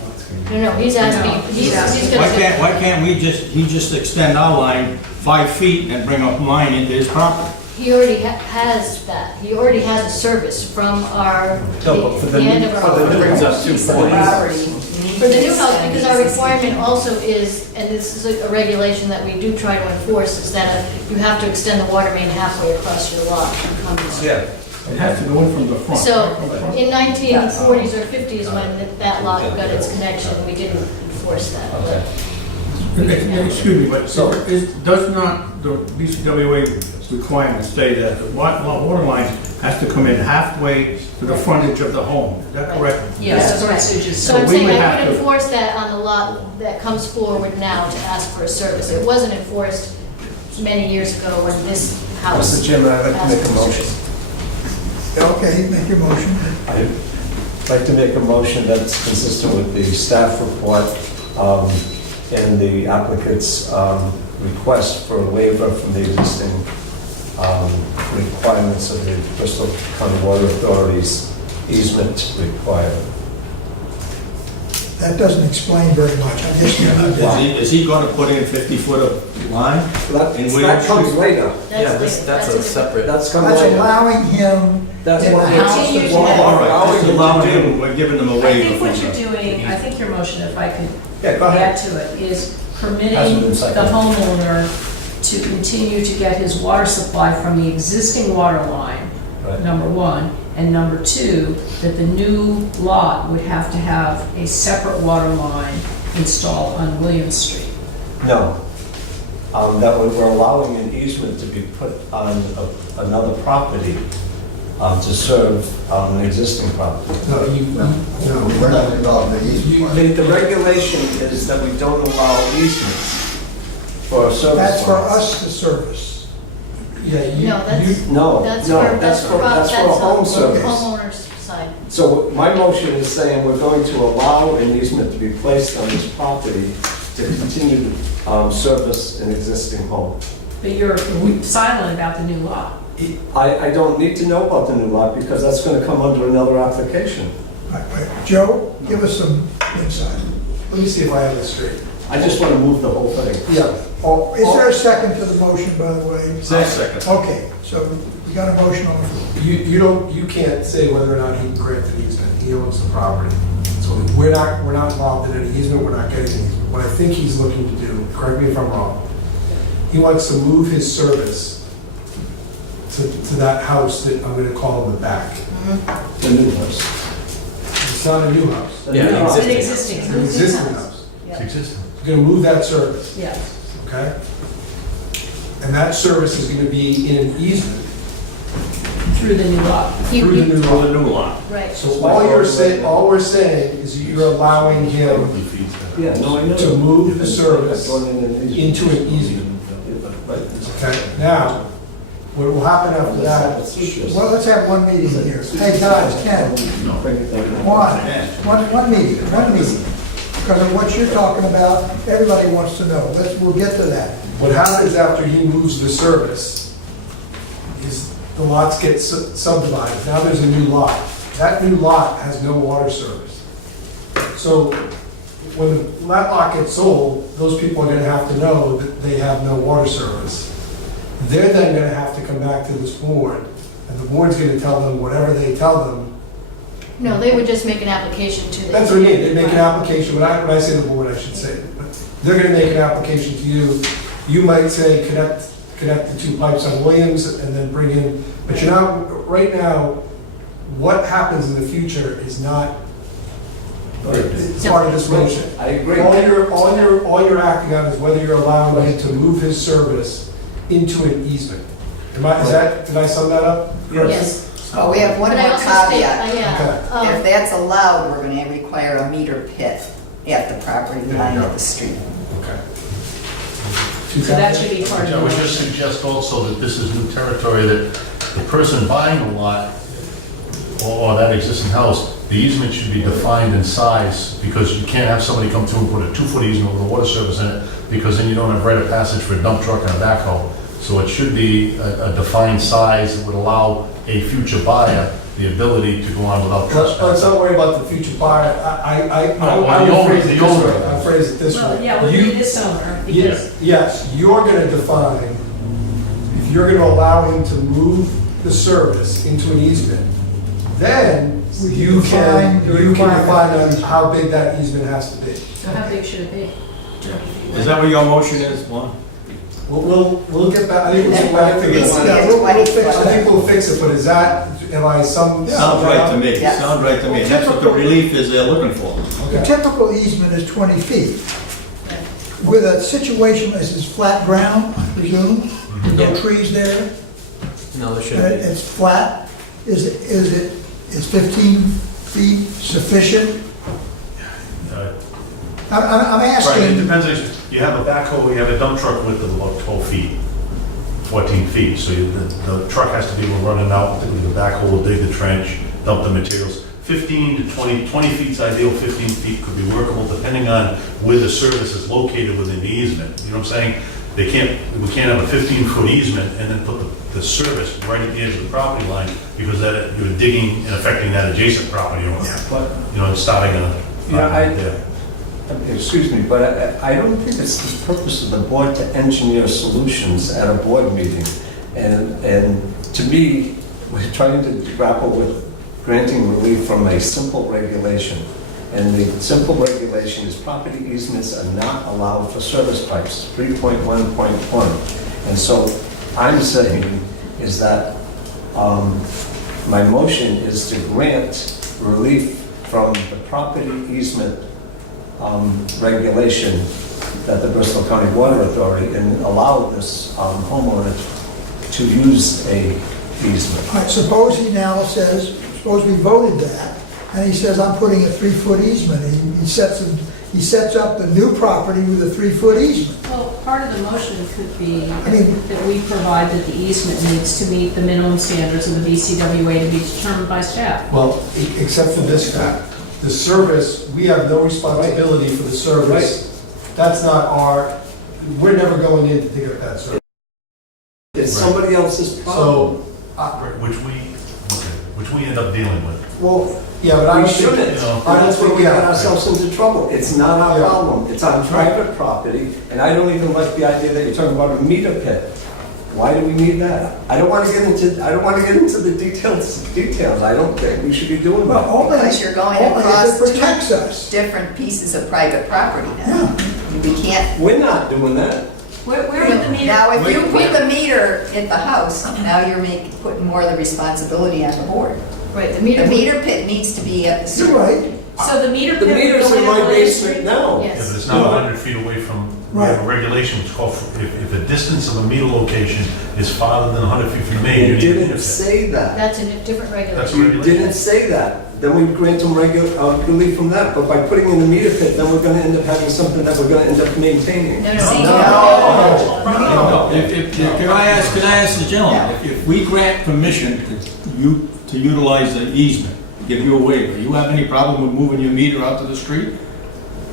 No, he's asking, No, he's gonna. Why can't we just extend our line 5 feet and bring a line into his property? He already has that. He already has a service from our, No, but for the end new- of for our. the new Brings up 2 Piece of points. property. For the new house, because our requirement also is, and this is a regulation that we do try to enforce, is that you have to extend the water main halfway across your lot. and come to- Yeah. It has to go in from the front. So in 1940s or 50s, when that lot got its connection, we didn't enforce that. but- Excuse me, but does not the BCWA requirements say that the water line has to come in halfway to the frontage of the home? Is that correct? Yes, that's what Sue just So said. I'm we saying would I have could to- enforce that on the lot that comes forward now to ask for a service. It wasn't enforced many years ago when this house. Mr. Chairman, I'd like to asked make a for motion. service. Okay, make your motion. I'd like to make a motion that's consistent with the staff report and the applicant's request for a waiver from the existing requirements of the Bristol County Water Authority's easement requirement. That doesn't explain very much, I guess. Is he gonna put in 50-foot of line? In William That comes Street? later. Yeah, That's that's a different. separate. That's coming That's later. allowing him That's in what the we're- house Continue to to walk. have- All right, Allowing just him to allowing do- him, we're giving him a I waiver think what from you're that. doing, I think your motion, if I could Yeah, go add ahead. to it, is Hasn't permitting been the seconded. homeowner to continue to get his water supply from the existing water line, Right. number one, and number two, that the new lot would have to have a separate water line installed on William Street. No. That we're allowing an easement to be put on another property to serve an existing property. No, We're not involved in the easement. The regulation is that we don't allow easements for service. That's for lines. us to service. Yeah, No, that's, No, that's no, for, that's for a home on service. homeowner's side. So my motion is saying we're going to allow an easement to be placed on this property to continue to service an existing home. But you're silent about the new lot. I don't need to know about the new lot because that's going to come under another application. Right, right. Joe, give us some insight. let me see if I have this straight. I just want to move the whole thing. Yeah. Oh, is there a second to the motion, by the way? Second. Okay, so we got a motion on the floor. You can't say whether or not he can grant an easement, he owns the property. So we're not involved in any easement, we're not getting an easement. What I think he's looking to do, correct me if I'm wrong, he wants to move his service to that house that I'm gonna call in the back. The new house. It's not a new house, Yeah, It's an existing. existing. it's an existing house. Yeah. existing. He's gonna move that service, Yeah. okay? And that service is gonna be in an easement Through the new lot. through the new For lot. the new lot. Right. So all we're saying is you're allowing him Yeah, no, I know. to move the service Going in an easement. into an easement. Right. Okay, now, What will happen after that, Well, let's have one meeting here. Hey, guys, Ken, one meeting. Because of what you're talking about, everybody wants to know. We'll get to that. what happens after he moves the service is the lots get subdivided. Now there's a new lot. That new lot has no water service. So when that lot gets sold, those people are gonna have to know that they have no water service. They're then gonna have to come back to this board, and the board's gonna tell them whatever they tell them. No, they would just make an application to the. That's what I mean, they make an application, when I say the board, I should say, but they're gonna make an application to you. You might say, connect the two pipes on Williams, and then bring in, but you're not, right now, what happens in the future is not, it's part of this motion. I agree. All you're acting on is whether you're allowing him to move his service into an easement. Did I sum that up? Yes. Oh, we have one But more I also state, caveat. yeah, If that's allowed, we're gonna require a meter pit at the property line of the street. Okay. So that should be part of I the would just motion. suggest also that this is new territory, that the person buying the lot or that existing house, the easement should be defined in size, because you can't have somebody come through and put a 2-foot easement with a water service in it, because then you don't have right of passage for a dump truck and a backhoe. So it should be a defined size that would allow a future buyer the ability to go on without Let's trespassing. not worry about the future buyer. I Well, the would owner- phrase it the this owner. way. I'll phrase it this Well, way. yeah, we'll You- be this owner, because, Yes, you're gonna define, if you're gonna allow him to move the service into an easement, then We can you define can the define requirement. on how big that easement has to be. so how big should it be? Is that what your motion is, Lon? We'll get back, I think we'll get back to Needs to be it. a We'll 20 fix foot. I think we'll fix it, but is that, am I some? Sounds right to me, Yes. sounds right to me. That's what the relief is they're looking for. The Okay. typical easement is 20 feet. With a situation, this is flat ground, I presume, no trees there, No, there shouldn't be. it's flat, is 15 feet sufficient? I'm Right, it asking, depends, you have a backhoe, you have a dump truck width of about 12 feet, 14 feet, so the truck has to be able to run it out, particularly the backhoe will dig the trench, dump the materials. 15 to 20 feet's ideal, 15 feet could be workable, depending on where the service is located within the easement. You know what I'm saying? We can't have a 15-foot easement and then put the service right at the edge of the property line, because that, you're digging and affecting that adjacent property owner. But, You know, and starting a... Yeah, excuse me, but I don't think it's the purpose of the board to engineer solutions at a board meeting. And to me, we're trying to grapple with granting relief from a simple regulation. And the simple regulation is property easements are not allowed for service pipes, 3.1.1. And so I'm saying is that my motion is to grant relief from the property easement regulation that the Bristol County Water Authority, and allow this homeowner to use a easement. all right, suppose he now says, suppose we voted that, and he says, I'm putting a 3-foot easement, he sets up the new property with a 3-foot easement. Well, part of the motion could be mean- that we provide that the easement needs to meet the minimum standards of the BCWA to be determined by staff. Well, except for this fact, the service, we have no responsibility for the service. That's not we're never going in to dig up that service. It's somebody else's problem. So, Which we end up dealing with. well, yeah, but I We don't think. shouldn't. You know. That's where we got ourselves into trouble. It's not our Yeah. problem. It's on private property, and I don't even like the idea that you're talking about a meter pit. Why do we need that? I don't want to get into the details. I don't think we should be doing Well, that. only, Because you're going only across if it protects us. different pieces of private property now. We can't, We're not doing that. Where would the meter? now if you put the meter at the house, now you're putting more of the responsibility on the board. Right, the The meter. meter pit needs to be at the. You're right, So the meter The pit would meter's go in in my on William basement Street? now. If Yes. it's not 100 feet away from, we have a Right. regulation, it's called, if the distance of a meter location is farther than 100 feet from main, you You need to didn't intercept. say that. That's a different That's regulation. a You didn't say that. then we grant them relief from that. But by putting in the meter pit, then we're gonna end up having something that we're gonna end up maintaining. No, No, can I ask the gentleman, if we grant permission to utilize the easement, give you a waiver, you have any problem with moving your meter out to the street?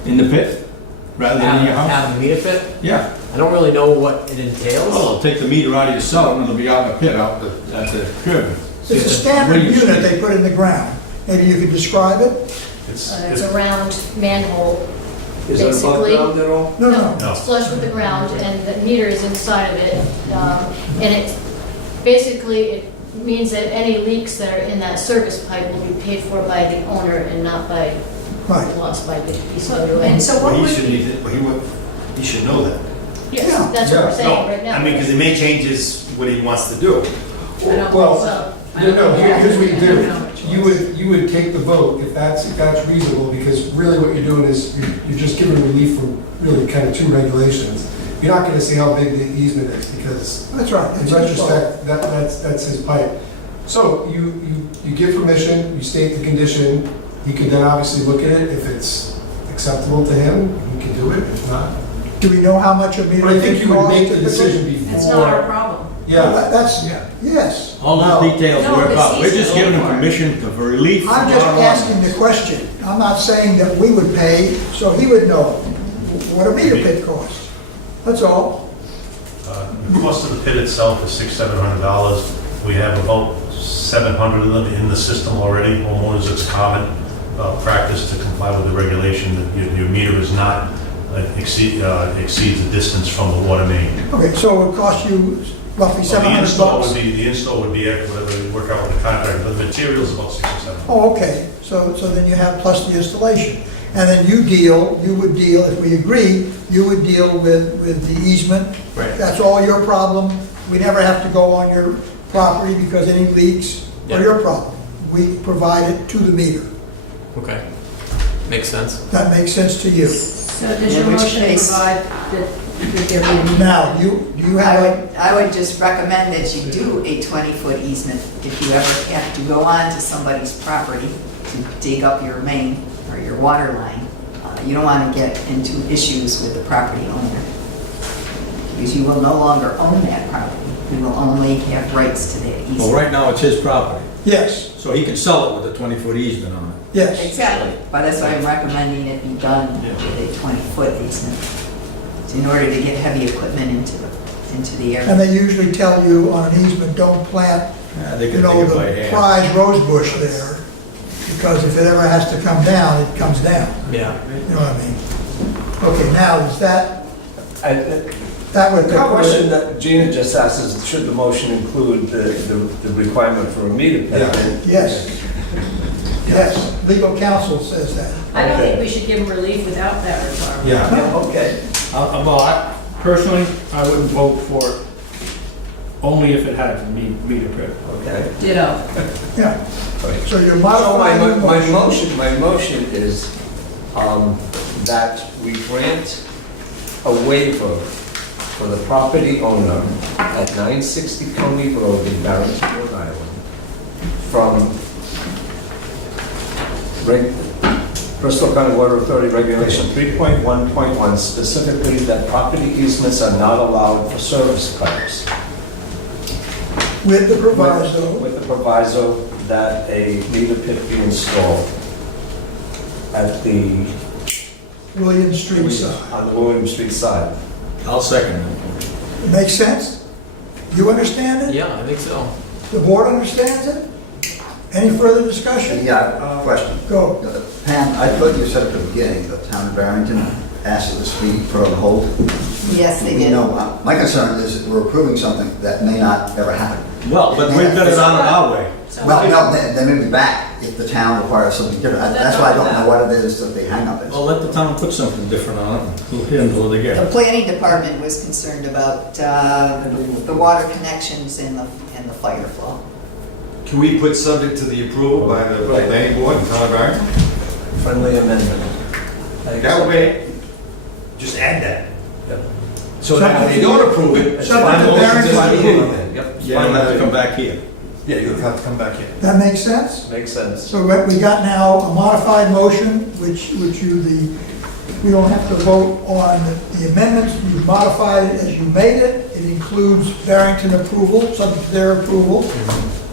In the pit? Rather than in your house? Have a meter pit? Yeah. I don't really know what it entails. Well, take the meter out of your cell and it'll be out in the pit, at the curb. It's a standard unit they put in the ground. Maybe you could describe it? It's a round manhole. Is it above Basically- ground at all? No, no. No. It's flush with the ground, and the meter is inside of it. And it, basically, it means that any leaks that are in that service pipe will be paid for by the owner and not by, Right. lost by the piece So- of And so what would, He should know that. Yes, Yeah. that's what we're saying right now. I mean, because it may change what he wants to do. I don't Well, think so. here's what you do. You would take the vote if that's reasonable, because really what you're doing is you're just giving relief from really kind of two regulations. You're not gonna see how big the easement is, because That's right. in retrospect, that's his pipe. So you give permission, you state the condition, he can then obviously look at it, if it's acceptable to him, he can do it, if not. Do we know how much a meter But I think pit you would costs make the typically? decision before. It's not our problem. Yeah. That's, yes. All those details No, work it's out. We're just easy. giving them permission for relief. I'm from just our asking the ordinance. question. I'm not saying that we would pay, so he would know what a meter pit costs. That's all. The cost of the pit itself is $600-700. We have about 700 of them in the system already. Homeowners, it's common practice to comply with the regulation that your meter is not exceeds the distance from the water main. Okay, so it would cost you roughly So the $700? install would be whatever we work out with the contractor, but the material's about $600 or $700. Oh, okay, so then you have plus the installation. And then you would deal, if we agree, you would deal with the easement. Right. That's all your problem. We never have to go on your property because any leaks are Yeah. your problem. We provide it to the meter. Okay. Makes sense. That makes sense to you. So does your In which motion case- provide that there be a Now, do you have a, I would just recommend that you do a 20-foot easement if you ever have to go on to somebody's property to dig up your main or your water line. You don't want to get into issues with the property owner, because you will no longer own that property. You will only have rights to that Well, easement. right now, it's his property, yes, so he can sell it with a 20-foot easement on it. yes. Exactly, but that's why I'm recommending it be done with a 20-foot easement, in order to get heavy equipment into the area. And they usually tell you on an easement, don't plant, Yeah, they you can know, dig it by the hand. prize rose bush there, because if it ever has to come down, it comes down. Yeah. You know what I mean? Okay, now, is that would The cover question it? that Gina just asked is, should the motion include the requirement for a meter pit? Yes. Yes, legal counsel says that. I don't Okay. think we should give them relief without that requirement. Yeah. Okay. Personally, I wouldn't vote for it, only if it had a meter pit. Okay. Ditto. Yeah. So you're So modifying your motion. my motion is that we grant a waiver for the property owner at 960 Coney Road in Barrington, Rhode Island, from Bristol County Water Authority Regulation 3.1.1, specifically that property easements are not allowed for service pipes. With the proviso, With the proviso that a meter pit be installed at the, William Street side. on the William Street side. I'll second it. Makes sense? You understand it? Yeah, I think so. The board understands it? Any further discussion? Yeah, question. Go. Pam, I thought you said at the beginning, the town of Barrington asked that this be put on hold. Yes, they You did. know, my concern is that we're approving something that may not ever happen. Well, but we've got it on it our way. So- Well, no, they may be back if the town requires something different. That's why I don't know what it is that the hang up is. Well, let the town put something different on it, we'll hear what they The get. planning department was concerned about the water connections and the fire flow. Can we put subject to the approval by the planning board and town of Barrington? Friendly amendment. That way, just add that. Yep. So that when they don't approve it, it's Subject my to motion Barrington's to approval. approve it. Yep. You don't have to come back here. Yeah, you'll have to come back in. That makes sense? Makes sense. So what we got now, a modified motion, which we don't have to vote on the amendments, you modified it as you made it. It includes Barrington approval, subject to their approval.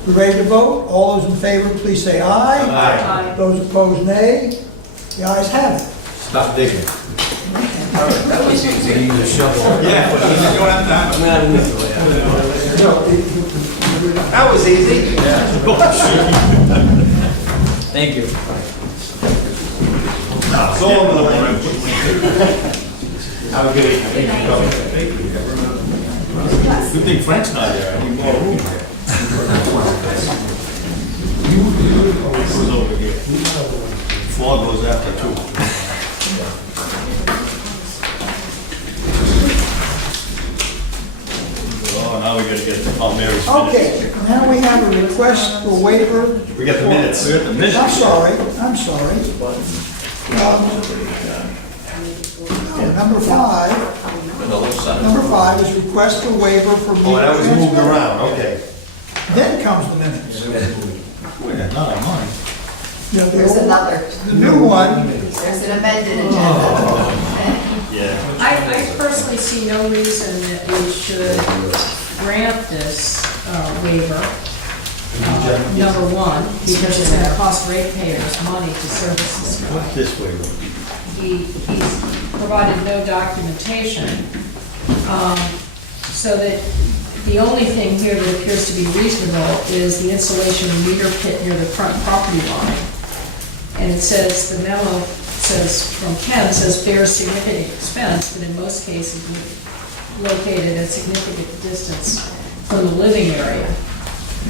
We're ready to vote? All those in favor, please say aye. Aye. Those opposed, nay. The ayes have it. Stop digging. That was easy. You just shovel. Yeah, but you don't have to have I'm not in this way. That was easy. Thank you. It's all over the line. Have a good evening. Good thing Frank's not there, I need more room here. Goes over here. Floor goes after two. Oh, now we gotta get Mary's minutes. Okay, now we have a request for waiver. We got the minutes. We got the minutes. I'm sorry. Number five is request for waiver for meter Oh, that was moved transmitter. around, okay. Then comes the minutes. Wait, not on mine. Yeah, There's another, The new one, there's an amended agenda. Yeah. I personally see no reason that we should grant this waiver, number one, because it's gonna cost ratepayers money to service this guy. What's this way? He's provided no documentation, so that the only thing here that appears to be reasonable is the installation of meter pit near the front property line. And it says, the memo says, from Ken, says bears significant expense, but in most cases located at significant distance from the living area.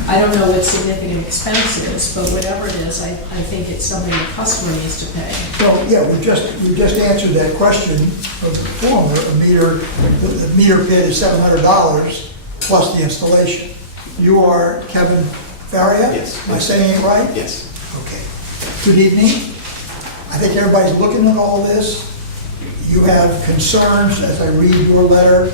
I don't know what significant expense is, but whatever it is, I think it's something the customer needs to pay. so, yeah, we just answered that question of the former, the meter pit is $700 plus the installation. You are Kevin Faria? Yes. Am I saying it right? Yes. Okay. Good evening. I think everybody's looking at all this. You have concerns, as I read your letter.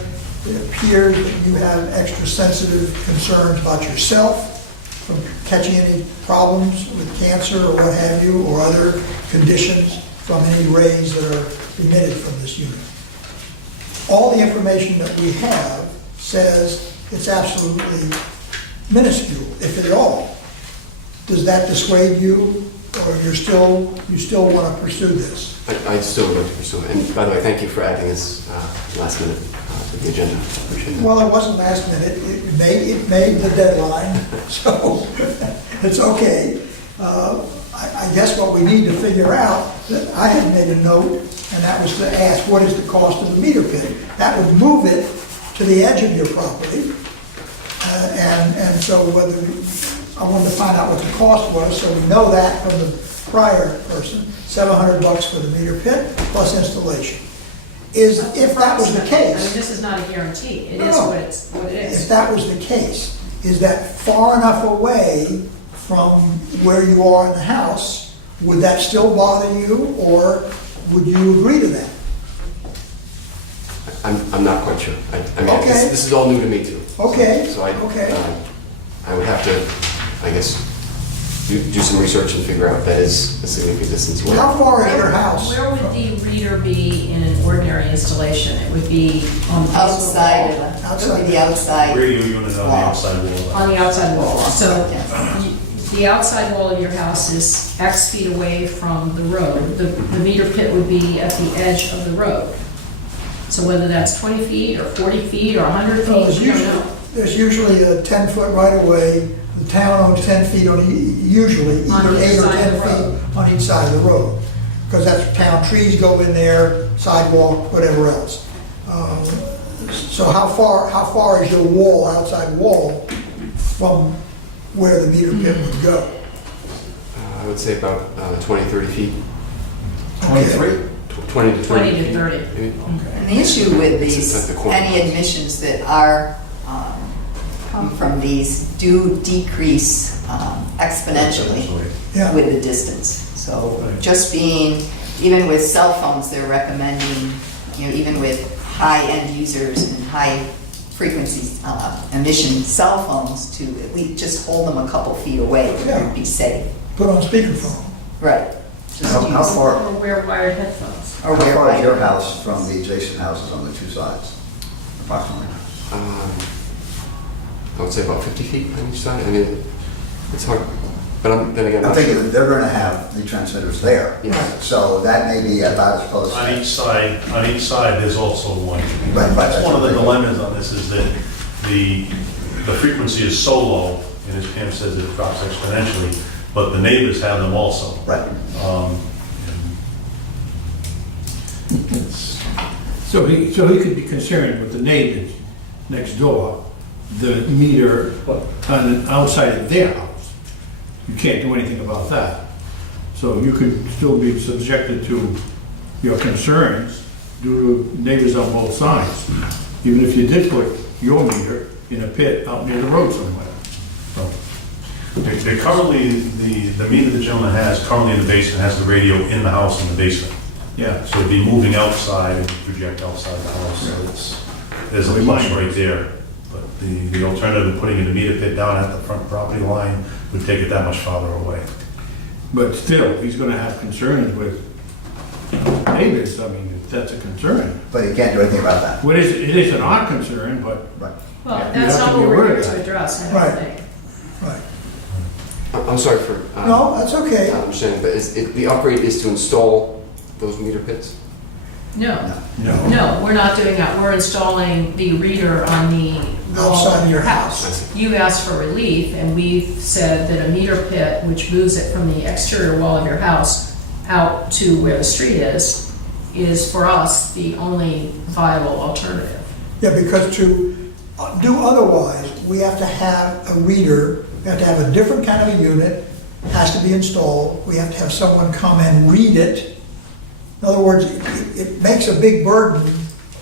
It appears that you have extra sensitive concerns about yourself from catching any problems with cancer or what have you, or other conditions from any rays that are emitted from this unit. All the information that we have says it's absolutely minuscule, if at all. Does that dissuade you, or you still want to pursue this? I still would like to pursue it. And by the way, thank you for adding this last minute to the agenda. Appreciate that. Well, it wasn't last minute, it made the deadline, so it's okay. I guess what we need to figure out, that I had made a note, and that was to ask, what is the cost of the meter pit? That would move it to the edge of your property, and so whether, I wanted to find out what the cost was, so we know that from the prior person, $700 for the meter pit plus installation. If that was the I mean, case, this is not a guarantee, it No, is no. what it if is. that was the case, is that far enough away from where you are in the house, would that still bother you, or would you agree to that? I'm not quite sure. I mean, Okay. this is all new to me too. Okay, So okay. I would have to, I guess, do some research and figure out if that is a significant distance away. How far is your house? Where would the reader be in an ordinary installation? It would be on the basement Outside wall. of it, it would be the outside. Radio unit on the outside wall. On the outside wall. So Yes. the outside wall of your house is X feet away from the road. The meter pit would be at the edge of the road. So whether that's 20 feet or 40 feet or 100 Well, feet, you don't know. There's usually a 10-foot right-of-way, the town owns 10 feet on, usually, On either each 8 or side of 10 the road. feet on each side of the road. Because that's town trees go in there, sidewalk, whatever else. So how far is your wall, outside wall, from where the meter pit would go? I would say about 20, 30 feet. 23? 20 to 30 20 to feet. 30. Maybe. And the issue with It's these, at the corner. any admissions that are, come from these do decrease exponentially Yeah. with the distance. So just being, even with cell phones, they're recommending, even with high-end users and high frequency emission cell phones to at least just hold them a couple feet away to be safe. Put on speakerphone. Right. Just How use- far, Or wear wired headphones. Or how wear far is your wired. house from the adjacent houses on the two sides, approximately? I would say about 50 feet on each side. I mean, it's hard, but then again, I'm not sure. thinking that they're gonna have the transmitters there. Yes. So that may be about as close. On each side, there's also one. Right, right. That's one of the dilemmas on this, is that the frequency is so low, and as Pam says, it drops exponentially, but the neighbors have them also. Right. And it's- So he could be concerned with the neighbors next door, the meter on the outside of their house. You can't do anything about that. So you could still be subjected to your concerns due to neighbors on both sides, even if you did put your meter in a pit out near the road somewhere. So, They currently, the meter the gentleman has currently in the basement has the radio in the house in the basement. yeah. So it'd be moving outside and project outside the house, so there's a plus right there. But the alternative of putting in a meter pit down at the front property line would take it that much farther away. But still, he's gonna have concerns with neighbors, I mean, if that's a concern. But you can't do anything about that. Well, it is an odd concern, but Right. Well, You that's have to not be what we're aware here of to that. address, I Right. don't think. Right. I'm sorry for No, that's okay. not understanding, but the upgrade is to install those meter pits? No, no. no, we're not doing that. We're installing the reader on the wall Outside of your I house. see. You asked for relief, and we've said that a meter pit, which moves it from the exterior wall of your house out to where the street is for us the only viable alternative. Yeah, because to do otherwise, we have to have a reader, we have to have a different kind of a unit, has to be installed, we have to have someone come and read it. In other words, it makes a big burden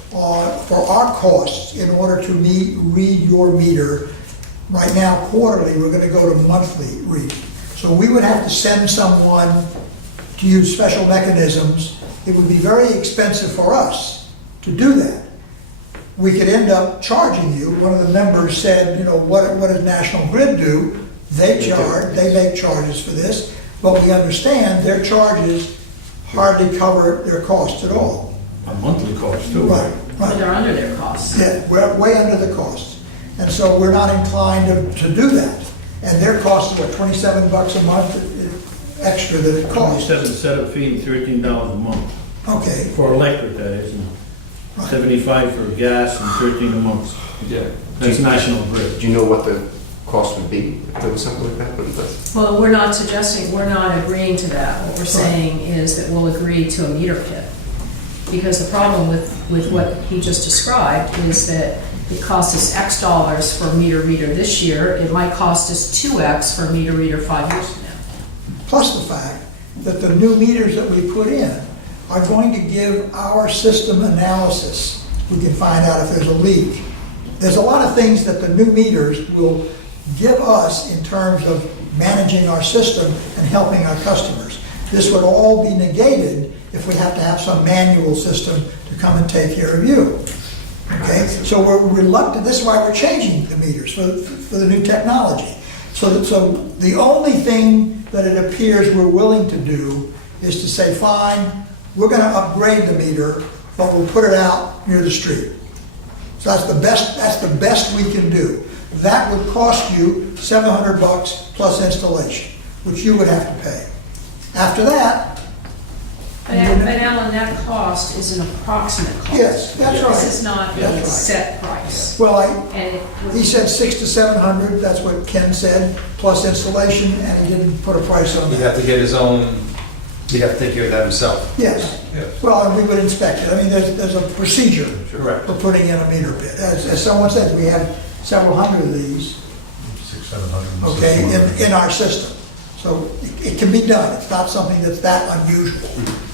for our costs in order to read your meter. Right now, quarterly, we're gonna go to monthly reading. So we would have to send someone to use special mechanisms. It would be very expensive for us to do that. We could end up charging you. One of the members said, you know, what does National Grid do? They make charges for this, but we understand their charges hardly cover their costs at all. A monthly cost too. Right, But right. they're under their costs. Yeah, we're way under the costs. And so we're not inclined to do that. And their cost is what, $27 a month extra that it costs? 27 setup fee and $13 a month, Okay, for electric that is, and 75 for gas and 13 a month. Yeah. That's National Grid. Do you know what the cost would be if there was something like that? But that's- Well, we're not suggesting, we're not agreeing to that. What we're saying is that we'll agree to a meter pit. Because the problem with what he just described is that it costs us X dollars for a meter reader this year. It might cost us 2X for a meter reader 5 years from now. plus the fact that the new meters that we put in are going to give our system analysis. We can find out if there's a leak. There's a lot of things that the new meters will give us in terms of managing our system and helping our customers. This would all be negated if we have to have some manual system to come and take care of you. Okay, so we're reluctant, this is why we're changing the meters for the new technology. So the only thing that it appears we're willing to do is to say, fine, we're gonna upgrade the meter, but we'll put it out near the street. So that's the best we can do. That would cost you $700 plus installation, which you would have to pay. After that, But Alan, that cost is an approximate cost. Yes, that's right. This is not That's a right. set price. well, And he said 600 to 700, that's what Ken said, plus installation, and he didn't put a price on He'd that. have to get his own, he'd have to take care of that himself. Yes, Yes. well, and we would inspect it. I mean, there's a procedure Correct. for putting in a meter pit. As someone said, we have several hundred of these, 600, 700. okay, in our system. So it can be done. It's not something that's that unusual,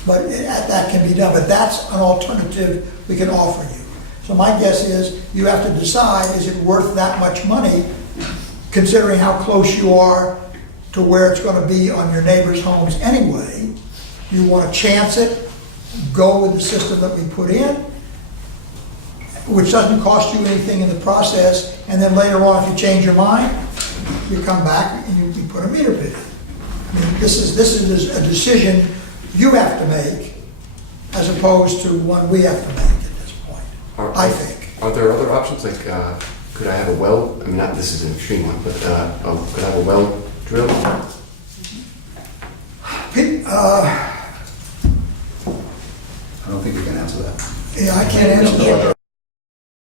but that can be done. But that's an alternative we can offer you. So my guess is you have to decide, is it worth that much money, considering how close you are to where it's going to be on your neighbors' homes anyway? You want to chance it, go with the system that we put in, which doesn't cost you anything in the process, and then later on, if you change your mind, you come back and you put a meter pit in. I mean, this is a decision you have to make, as opposed to one we have to make at this point, I think. Are there other options, like, could I have a well, I mean, not, this is an extreme one, but, could I have a well drilled? I don't think we can answer that. Yeah, I can't answer that.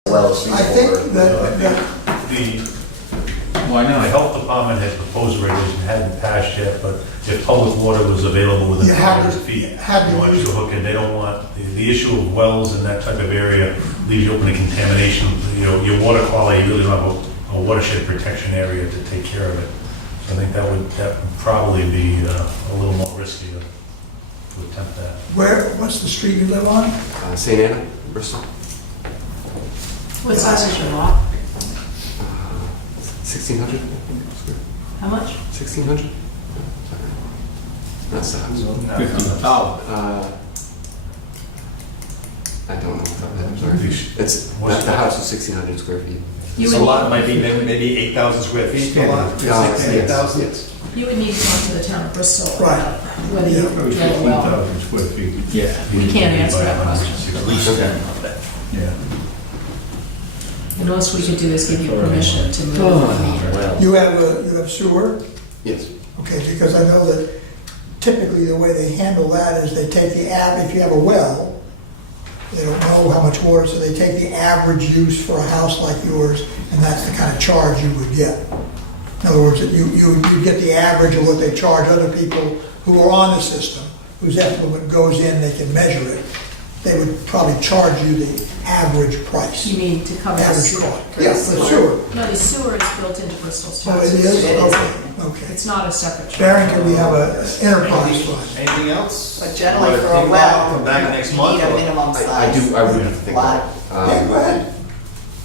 Wells, I think that Why not? The health department had proposed a regulation, hadn't passed yet, but if public water was available within You had 500 to- feet, had to you want you use- to hook in, they don't want, the issue of wells in that type of area leaves you open to contamination. You know, your water quality, you really don't have a watershed protection area to take care of it. So I think that would probably be a little more risky to attempt that. what's the street you live on? St. Anna, Bristol, What size is your lot? 1,600? How much? 1,600? That's the house. 50,000. I don't know what that is, I'm sorry. It's, the house is 1,600 square feet. You So a would lot need, might be maybe 8,000 square feet, a lot? Yes, 8,000? yes. you would need to talk to the town of Bristol Right. about whether you Yeah. drill a well. 15,000 square feet. Yeah. We can't answer that question. At least 10 of that. Yeah. The most we could do is give you permission to move a meter. You have sewer? Yes. Okay, because I know that typically the way they handle that is they take if you have a well, they don't know how much water, so they take the average use for a house like yours, and that's the kind of charge you would get. In other words, you get the average of what they charge other people who are on the system, whose effluent goes in, they can measure it. They would probably charge you the average price. You mean to cover the Average sewer? cost. Yes, the sewer. No, the sewer is built into Bristol's Oh, it taxes. is? Okay, okay. It's not a separate charge. Barrington, we have an enterprise fund. Anything else? But generally Wanna for think a about it, well, Come back next you month? need a or- minimum I size. would have to think about lot. it. Yeah, go ahead.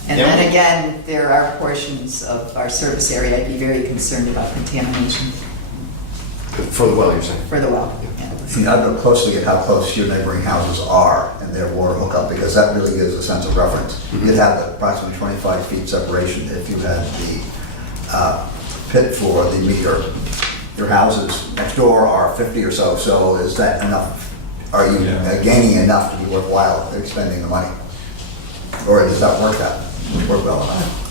And then again, there are portions of our service area, I'd be very concerned about contamination For the well, you're saying? for the well. Yeah. See, I'd look closely at how close your neighboring houses are and their water hookup, because that really gives a sense of reference. You'd have approximately 25 feet separation if you had the pit for the meter. Your houses next door are 50 or so, so is that enough? Are you gaining enough to be worthwhile expending the money? Or does that work well enough?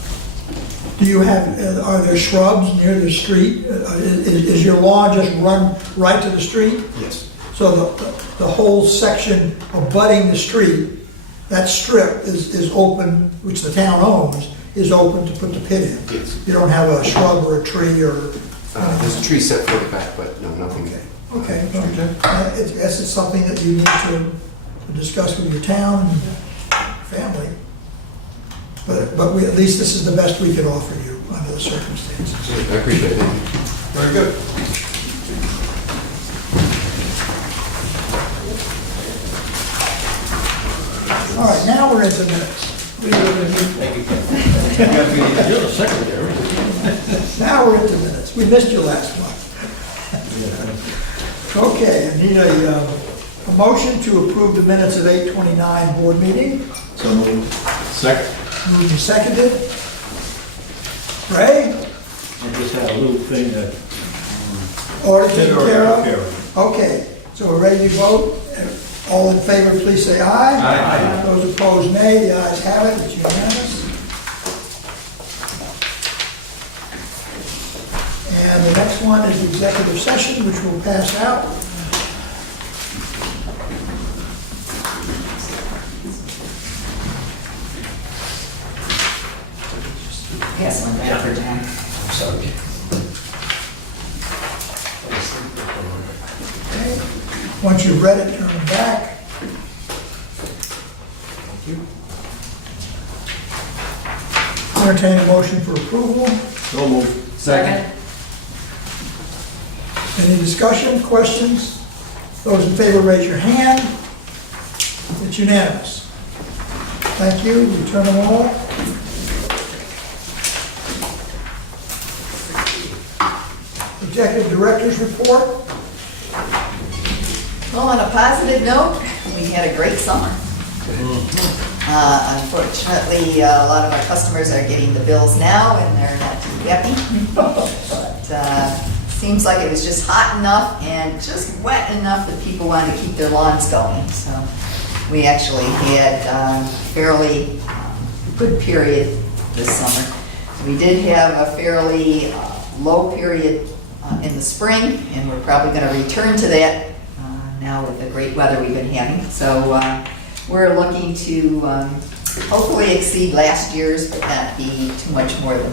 Do you have, are there shrubs near the street? Is your lawn just run right to the street? Yes. So the whole section abutting the street, that strip is open, which the town owns, is open to put the pit in? Yes. You don't have a shrub or a tree or? There's a tree set further back, but no, nothing. Okay, I guess it's something that you need to discuss with your town and family. But at least this is the best we can offer you under the circumstances. I appreciate it. Thank you. Very good. All right, now we're into minutes. You're the secretary. Now we're into minutes. We missed you last month. Okay, I need a motion to approve the minutes of 8:29 board meeting. So moved. Second. Moved and seconded. Ray, I just had a little thing that. order taken care of? Care of. Okay, so we're ready to vote. All in favor, please say aye. Aye. Those opposed, nay. The ayes have it, it's unanimous. And the next one is executive session, which we'll pass out. Yes, one back for Dan. I'm sorry. Okay. Once you've read it, turn it back. Entertain a motion for approval. So moved. Second. Any discussion, questions? Those in favor, raise your hand. It's unanimous. Thank you. Return them all. Executive Director's Report. Well, on a positive note, we had a great summer. Unfortunately, a lot of our customers are getting the bills now and they're not too happy. But seems like it was just hot enough and just wet enough that people wanted to keep their lawns going. So we actually had fairly good period this summer. We did have a fairly low period in the spring, and we're probably going to return to that now with the great weather we've been having. So we're looking to hopefully exceed last year's, but not be too much more than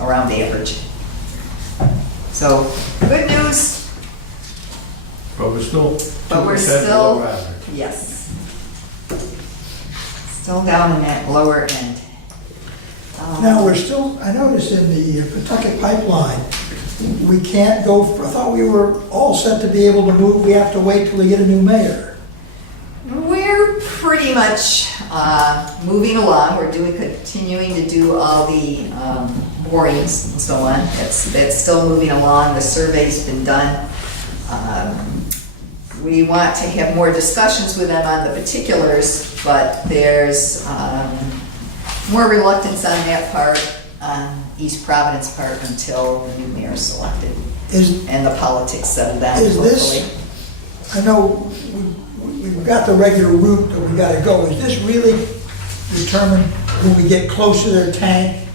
around average. So good news, But we're still. but we're 2% still, below average. yes, still down in that lower end. Now, we're still, I noticed in the Pawtucket pipeline, we can't go, I thought we were all set to be able to move, we have to wait till we get a new mayor. We're pretty much moving along. We're continuing to do all the borings and so on. That's still moving along. The survey's been done. We want to have more discussions with them on the particulars, but there's more reluctance on that part, on East Providence part, until the new mayor is selected and the politics settle down, Is hopefully. this, I know we've got the regular route that we gotta go, is this really determined when we get closer to their tank,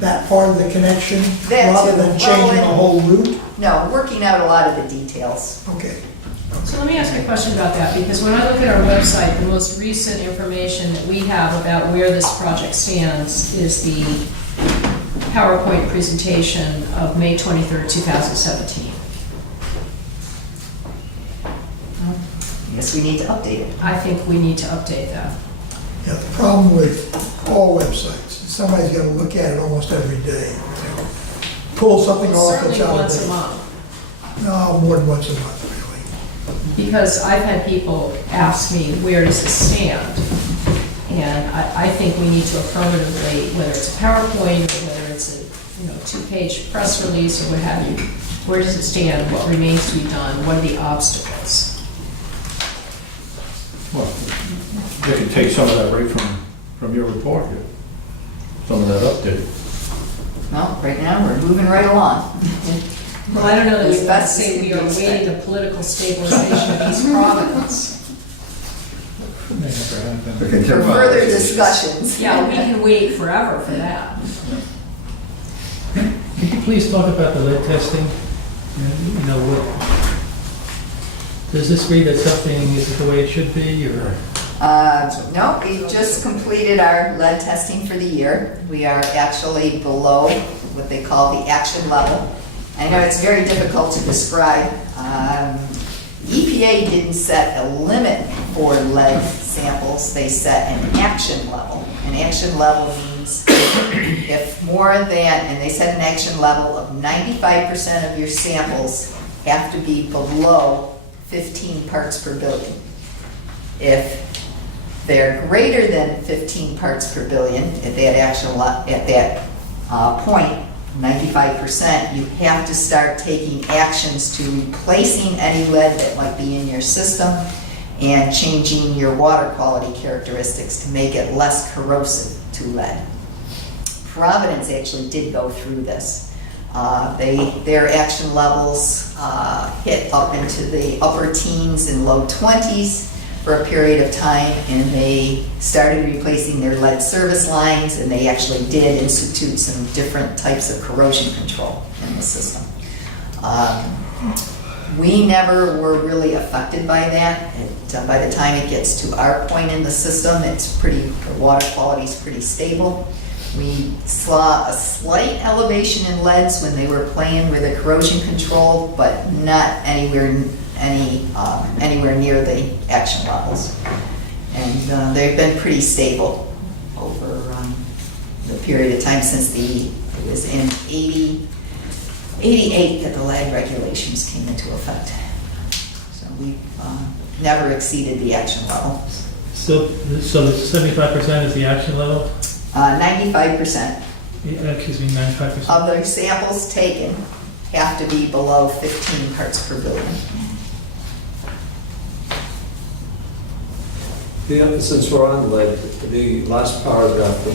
that part of the connection, That rather too. than changing the Well, whole route? No, working out a lot of the details. Okay. So let me ask you a question about that, because when I look at our website, the most recent information that we have about where this project stands is the PowerPoint presentation of May 23rd, 2017. Yes, we need to update it. I think we need to update that. Yeah, the problem with all websites, is somebody's gotta look at it almost every day. You know. Pull something Well, off that's certainly out of once a date. month, No, more than once a month, really. because I've had people ask me, where does this stand? And I think we need to affirmatively, whether it's a PowerPoint or whether it's a, two-page press release or what have you, where does it stand? What remains to be done? What are the obstacles? Well, they could take some of that right from your report, here. Some of that update. Well, right now, we're moving right along. Well, I don't know that As we want to best as say can we be are expected. awaiting the political stabilization of East Providence. The For contemporary further issues. discussions. Yeah, we can wait forever for that. Could you please talk about the lead testing? Does this read that something isn't the way it should be, or? No, we just completed our lead testing for the year. We are actually below what they call the action level. I know it's very difficult to describe. EPA didn't set a limit for lead samples, they set an action level. An action level means if more than, and they set an action level of 95% of your samples have to be below 15 parts per billion. If they're greater than 15 parts per billion at that point, 95%, you have to start taking actions to replacing any lead that might be in your system and changing your water quality characteristics to make it less corrosive to lead. Providence actually did go through this. Their action levels hit up into the upper teens and low 20s for a period of time, and they started replacing their lead service lines, and they actually did institute some different types of corrosion control in the system. We never were really affected by that. By the time it gets to our point in the system, the water quality is pretty stable. We saw a slight elevation in leads when they were playing with the corrosion control, but not anywhere near the action levels. And they've been pretty stable over the period of time since it was in 88 that the lead regulations came into effect. So we've never exceeded the action level. So the 75% is the action level? 95%. Excuse me, 95%? Of the samples taken have to be below 15 parts per billion. Since we're on lead, the last paragraph, the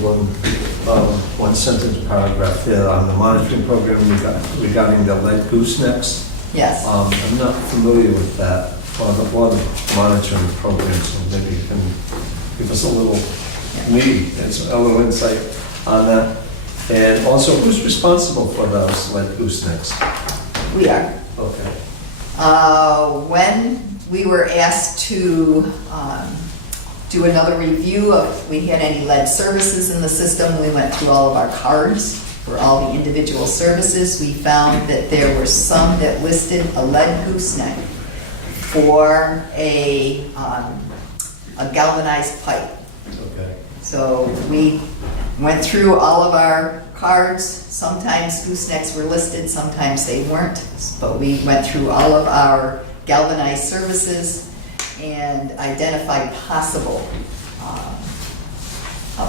one sentence paragraph there on the monitoring program regarding the lead goosenecks. Yes. I'm not familiar with that, or the monitoring program, so maybe you can give us a little insight on that. And also, who's responsible for those lead goosenecks? We are. Okay. When we were asked to do another review of, we had any lead services in the system, we went through all of our cards for all the individual services. We found that there were some that listed a lead gooseneck for a galvanized pipe. Okay. So we went through all of our cards. Sometimes goosenecks were listed, sometimes they weren't. But we went through all of our galvanized services and identified possible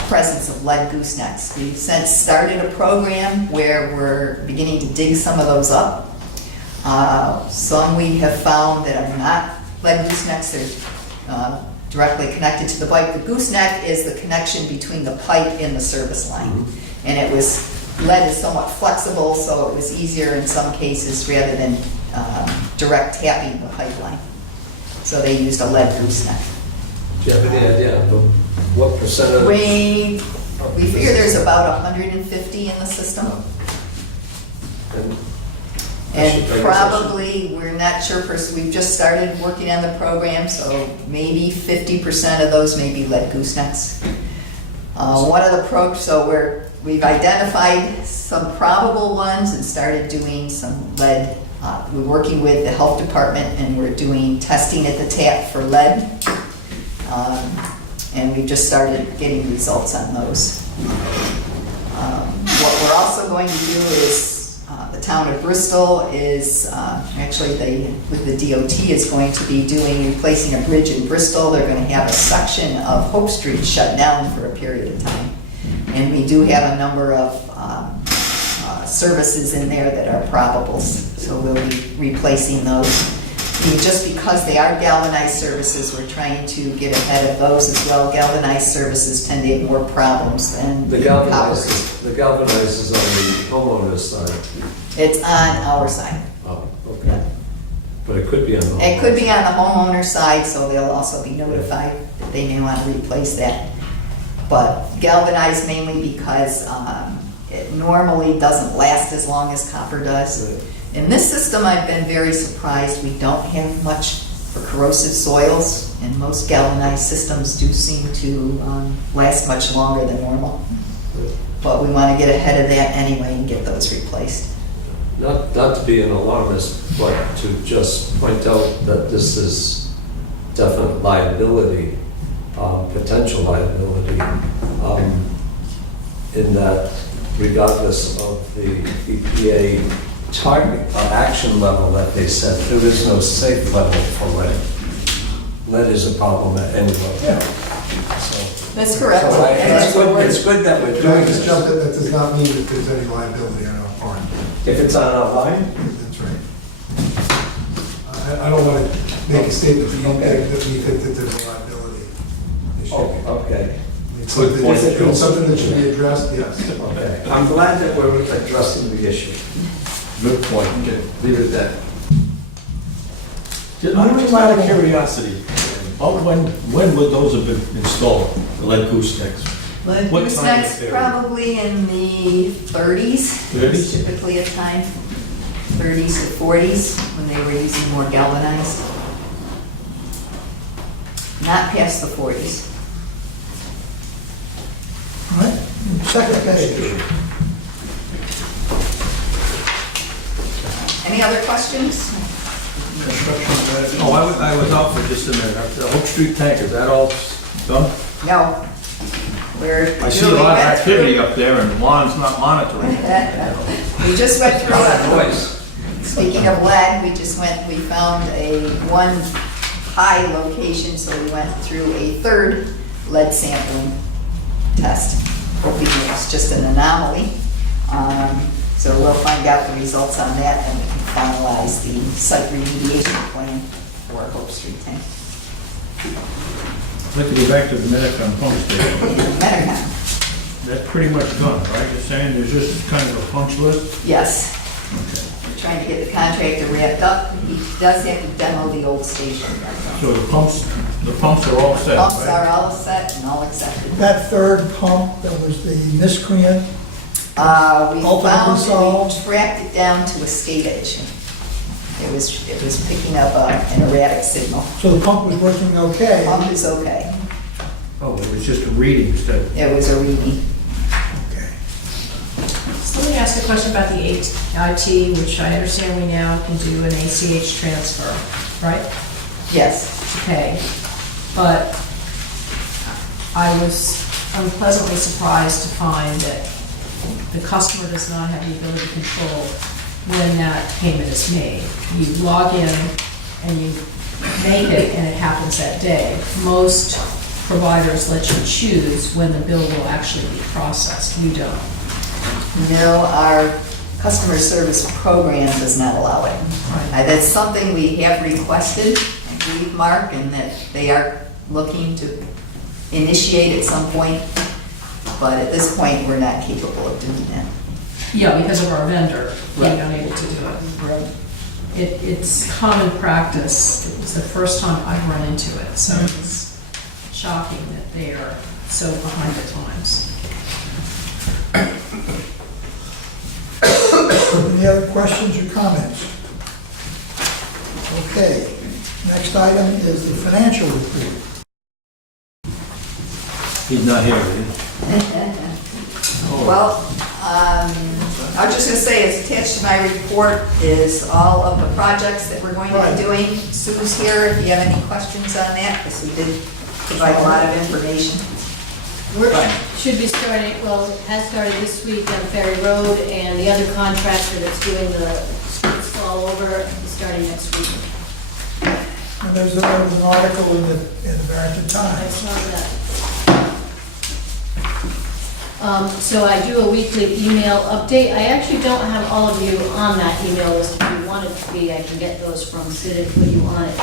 presence of lead goosenecks. We've since started a program where we're beginning to dig some of those up. Some we have found that are not lead goosenecks. They're directly connected to the pipe. The gooseneck is the connection between the pipe and the service line. And it was, lead is somewhat flexible, so it was easier in some cases rather than direct tapping the pipeline. So they used a lead gooseneck. Do you have any idea of what percent of? We figure there's about 150 in the system. And probably, we're not sure, we've just started working on the program, so maybe 50% of those may be lead goosenecks. One of the we've identified some probable ones and started doing some lead. We're working with the health department and we're doing testing at the tap for lead. And we've just started getting results on those. What we're also going to do is, the town of Bristol is, with the DOT is going to be replacing a bridge in Bristol. They're going to have a section of Hope Street shut down for a period of time. And we do have a number of services in there that are probables, so we'll be replacing those. Just because they are galvanized services, we're trying to get ahead of those as well. Galvanized services tend to have more problems than The galvanized is on the homeowner's side. It's on our side. Oh, okay. But it could be on the homeowner's. It could be on the homeowner's side, so they'll also be notified that they may want to replace that. But galvanized mainly because it normally doesn't last as long as copper does. Right. In this system, I've been very surprised. We don't have much for corrosive soils, and most galvanized systems do seem to last much longer than normal. But we want to get ahead of that anyway and get those replaced. Not to be an alarmist, but to just point out that this is definite liability, potential liability, in that regardless of the EPA target action level that they set, there is no safe level for lead. Lead is a problem at any level. Yeah. So, That's correct. so it's good that we're Can doing I just this. jump in? That does not mean that there's any liability on our part. If it's on our line, That's right. I don't want to make a statement that we think that there's a liability issue. okay. It's something that should be addressed, yes. Okay. I'm glad that we're addressing the issue. Good point. Okay, leave it at that. Just out of curiosity, when would those have been installed, the lead goosenecks? Lead What time goosenecks of period? probably in the 30s. 30s? Typically a time, 30s to 40s, when they were using more galvanized. Not past the 40s. All right, second page. Any other questions? Oh, I was out for just a minute. The Oak Street tank, is that all done? No. I see a lot of activity up there and Lon's not monitoring. We just went through Noise. Speaking of lead, we found one high location, so we went through a third lead sampling test. Hoping it's just an anomaly. So we'll find out the results on that and we can finalize the site remediation plan for Hope Street tank. I'd like to go back to the Medicom pump station. Medicom, That's pretty much done, right? You're saying there's just kind of a punch list? yes. We're trying to get the contractor wrapped up. He does have to demo the old station. So the pumps are all set, Pumps right? are all set and all accepted. That third pump that was the miscreant, We Ultimately found, solved. we tracked it down to a state agent. It was picking up an erratic signal. so the pump was working okay. Pump is okay. Oh, it was just a reading instead. It was a reading. Okay. So let me ask a question about the IT, which I understand we now can do an ACH transfer, right? Yes. Okay, but I was unpleasantly surprised to find that the customer does not have the ability to control when that payment is made. You log in and you make it and it happens that day. Most providers let you choose when the bill will actually be processed. We don't. No, our customer service program does not allow it. That's something we have requested, I believe, Mark, and that they are looking to initiate at some point. But at this point, we're not capable of doing that. Yeah, because of our vendor being Right. unable to do it. It's common practice. It was the first time I've run into it, so it's shocking that they are so behind the times. Any other questions or comments? Okay, next item is the financial report. He's not here, is he? Well, I was just gonna say, as attached to my report is all of the projects that we're going to Right. be doing. Sue's here if you have any questions on that, because we did provide a lot of information. Work should be starting, well, it has started this week on Ferry Road, and the other contractor that's doing the streets all over is starting next week. And there's an article in the Barrington I Times. saw that. So I do a weekly email update. I actually don't have all of you on that email list. If you want it to be, I can get those from Sid and put you on it.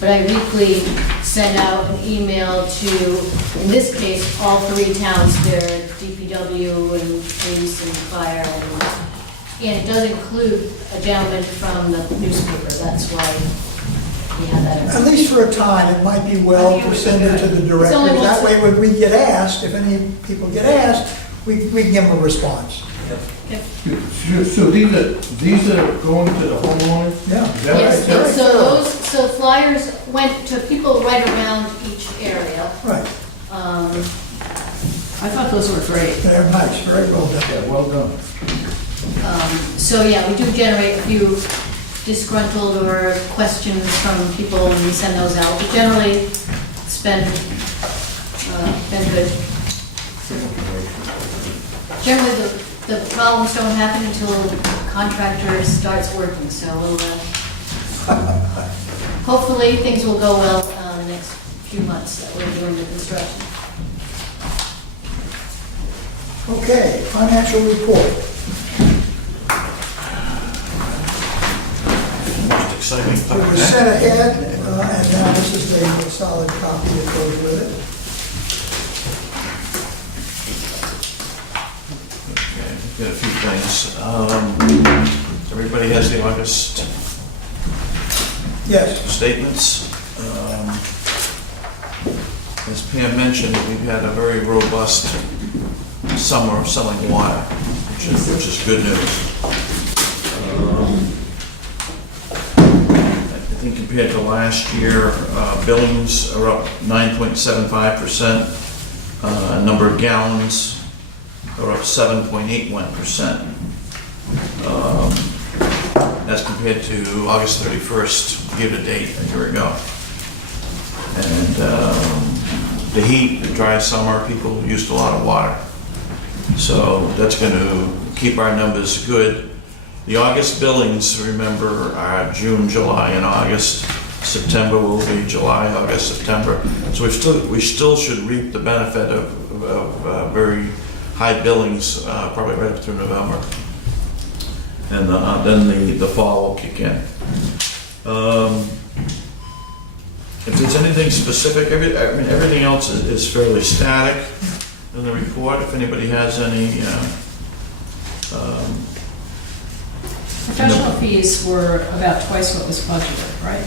But I weekly send out an email to, in this case, all three towns, their DPW and police and fire. And it does include a gentleman from the newspaper, that's why we have that. At least for a time, it might be well to send it to the director. only once That a- way, when we get asked, if any people get asked, we can give them a response. So these are going to the homeowners? Yeah. Is that right? Yes, Very so thorough. so flyers went to people right around each area. Right, I thought those were great. they're nice, very well done. Yeah, well done. So yeah, we do generate a few disgruntled or questions from people and we send those out. But generally, it's been good. Generally, the problems don't happen until the contractor starts working, so hopefully things will go well the next few months that we're doing the construction. Okay, financial report. Most exciting It part. was sent ahead, and now this is a solid copy that goes with it. Okay, got a few things. Everybody has the August Yes, statements. As Pam mentioned, we've had a very robust summer of selling water, which is good news. I think compared to last year, billings are up 9.75%. Number of gallons are up 7.81%. As compared to August 31st, year-to-date, a year ago. And the heat, the dry summer, people used a lot of water. So that's going to keep our numbers good. The August billings, remember, are June, July, and August. September will be July, August, September. So we still should reap the benefit of very high billings, probably right up through November. And then the fall will kick in. if there's anything specific, everything else is fairly static in the report. If anybody has any, Professional fees were about twice what was budgeted, right?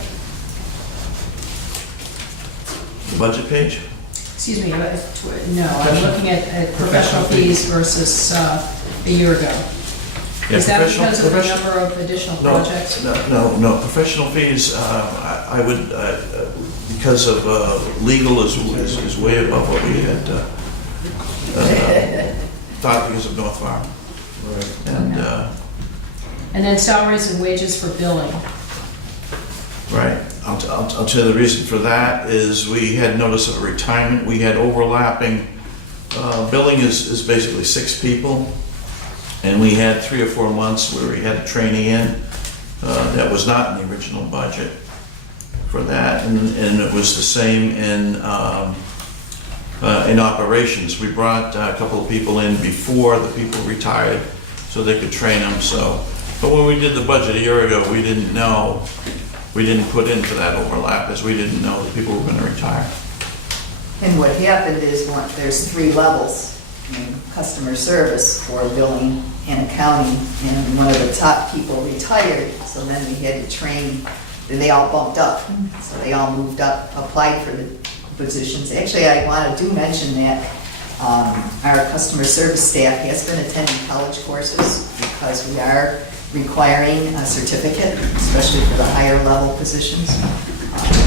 budget page? Excuse me, no, I'm looking at professional fees versus a year ago. Yeah, Is that professional- because of the profession- number of additional No, projects? No, professional fees, I would, because of legal is way above what we had thought because of North Farm. And then salaries and wages for billing. Right, I'll tell you the reason for that is we had notice of a retirement, we had overlapping, billing is basically 6 people, and we had 3 or 4 months where we had a trainee in, that was not in the original budget for that, and it was the same in operations. We brought a couple of people in before the people retired, so they could train them, so. But when we did the budget a year ago, we didn't know, we didn't put in for that overlap, as we didn't know that people were gonna retire. And what happened is, there's 3 levels in customer service for billing and accounting, and one of the top people retired, so then we had to train, and they all bumped up. So they all moved up, applied for the positions. Actually, I want to mention that our customer service staff has been attending college courses because we are requiring a certificate, especially for the higher level positions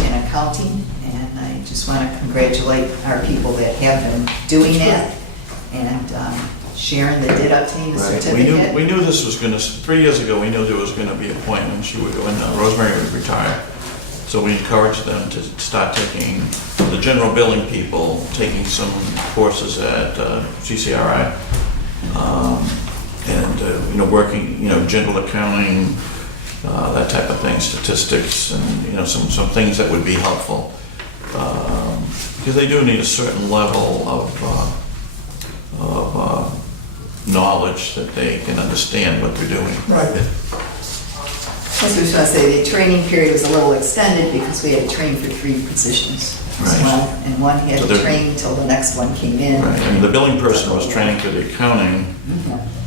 in accounting. And I just want to congratulate our people that have been doing that. And Sharon that did obtain the Right. certificate. We knew this was gonna, 3 years ago, we knew there was gonna be a point when she would go in, Rosemary would retire. So we encouraged them to start taking, the general billing people, taking some courses at CCRI. Working, general accounting, that type of thing, statistics, and, some things that would be helpful. Because they do need a certain level of knowledge that they can understand what they're doing. Right. I was just going to say, the training period was a little extended because we had to train for 3 positions as Right. well. And one had So to they're- train until the next one came in. Right, the billing person was training for the accounting,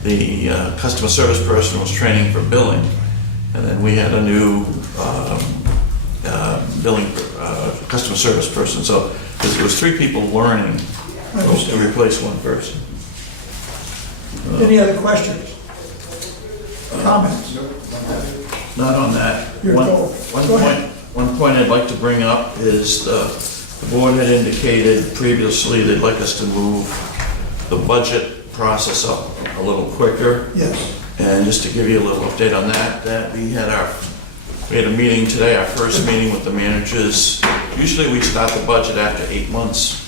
the customer service person was training for billing, and then we had a new billing, customer service person, so it was 3 people learning to replace one person. Any other questions? Comments? Not on that. You're told. Go ahead. One point I'd like to bring up is the board had indicated previously they'd like us to move the budget process up a little quicker. Yes. And just to give you a little update on that we had a meeting today, our first meeting with the managers. Usually we start the budget after 8 months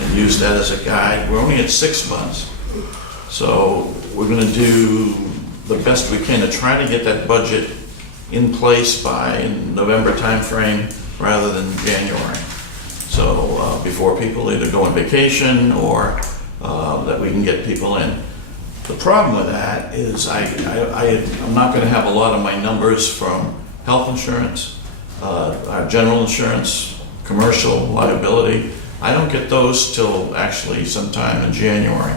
and use that as a guide. We're only at 6 months. So we're gonna do the best we can to try to get that budget in place by November timeframe rather than January. So before people either go on vacation or that we can get people in. The problem with that is I'm not gonna have a lot of my numbers from health insurance, our general insurance, commercial liability. I don't get those till actually sometime in January.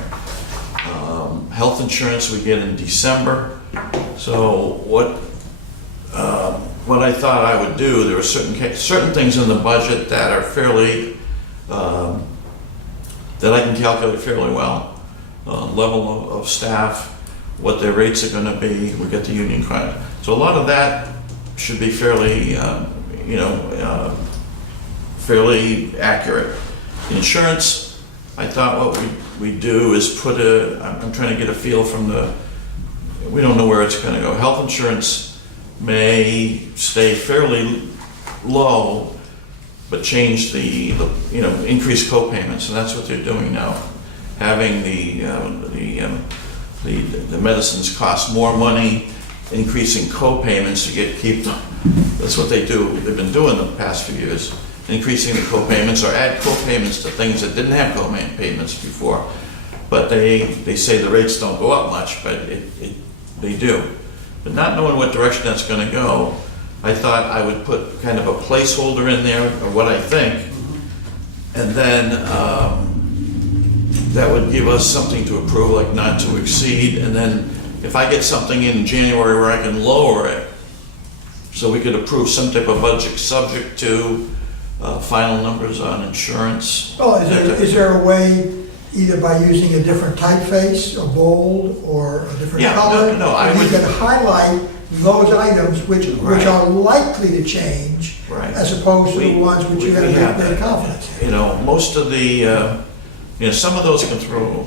Health insurance we get in December. So what I thought I would do, there are certain things in the budget that are fairly, that I can calculate fairly well. Level of staff, what their rates are gonna be, we get the union credit. So a lot of that should be fairly, fairly accurate. Insurance, I thought what we do is I'm trying to get a feel from we don't know where it's gonna go. Health insurance may stay fairly low, but change the increased co-payments, and that's what they're doing now. Having the medicines cost more money, increasing co-payments to keep them. That's what they do. They've been doing the past few years, increasing the co-payments or add co-payments to things that didn't have co-payments before. But they say the rates don't go up much, but they do. But not knowing what direction that's going to go, I thought I would put kind of a placeholder in there of what I think, and then that would give us something to approve, like not to exceed, and then if I get something in January where I can lower it, so we could approve some type of budget subject to final numbers on insurance. Well, is there a way, either by using a different typeface, a bold, or a different Yeah, color? no, I you would- can highlight those items which Right. are likely to change, Right. as opposed to the ones which you have we have great that. confidence in. You know, most of the, some of those can throw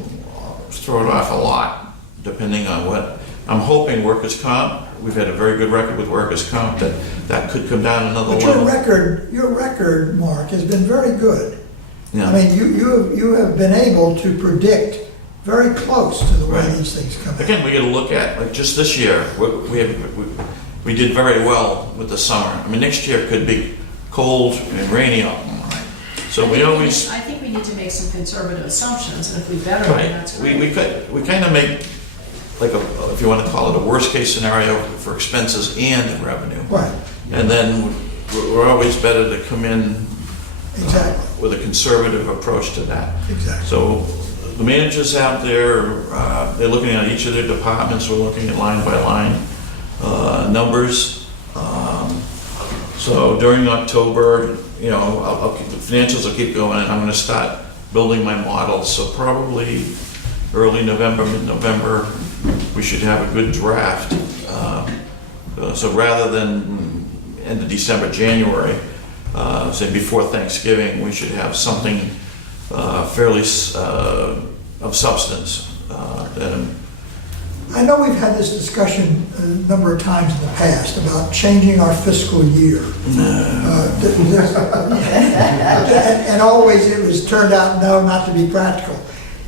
it off a lot, depending on what. I'm hoping workers' comp, we've had a very good record with workers' comp, that could come down another But level. your record, Mark, has been very good. Yeah. I mean, you have been able to predict very close to the way Right. these things come out. Again, we got to look at, like, just this year, we did very well with the summer. I mean, next year could be cold and rainy out. So we always, I think we need to make some conservative assumptions, and if we better them, right, that's great. we kind of make, like, if you want to call it a worst-case scenario for expenses and revenue. Right, And then we're always better to come in exactly, with a conservative approach to that. exactly. So the managers out there, they're looking at each of their departments, we're looking at line by line numbers. So during October, you know, the financials will keep going, and I'm gonna start building my models. So probably early November, mid-November, we should have a good draft. So rather than end of December, January, say before Thanksgiving, we should have something fairly of substance. I know we've had this discussion a number of times in the past about changing our fiscal year. And always it was turned out, no, not to be practical.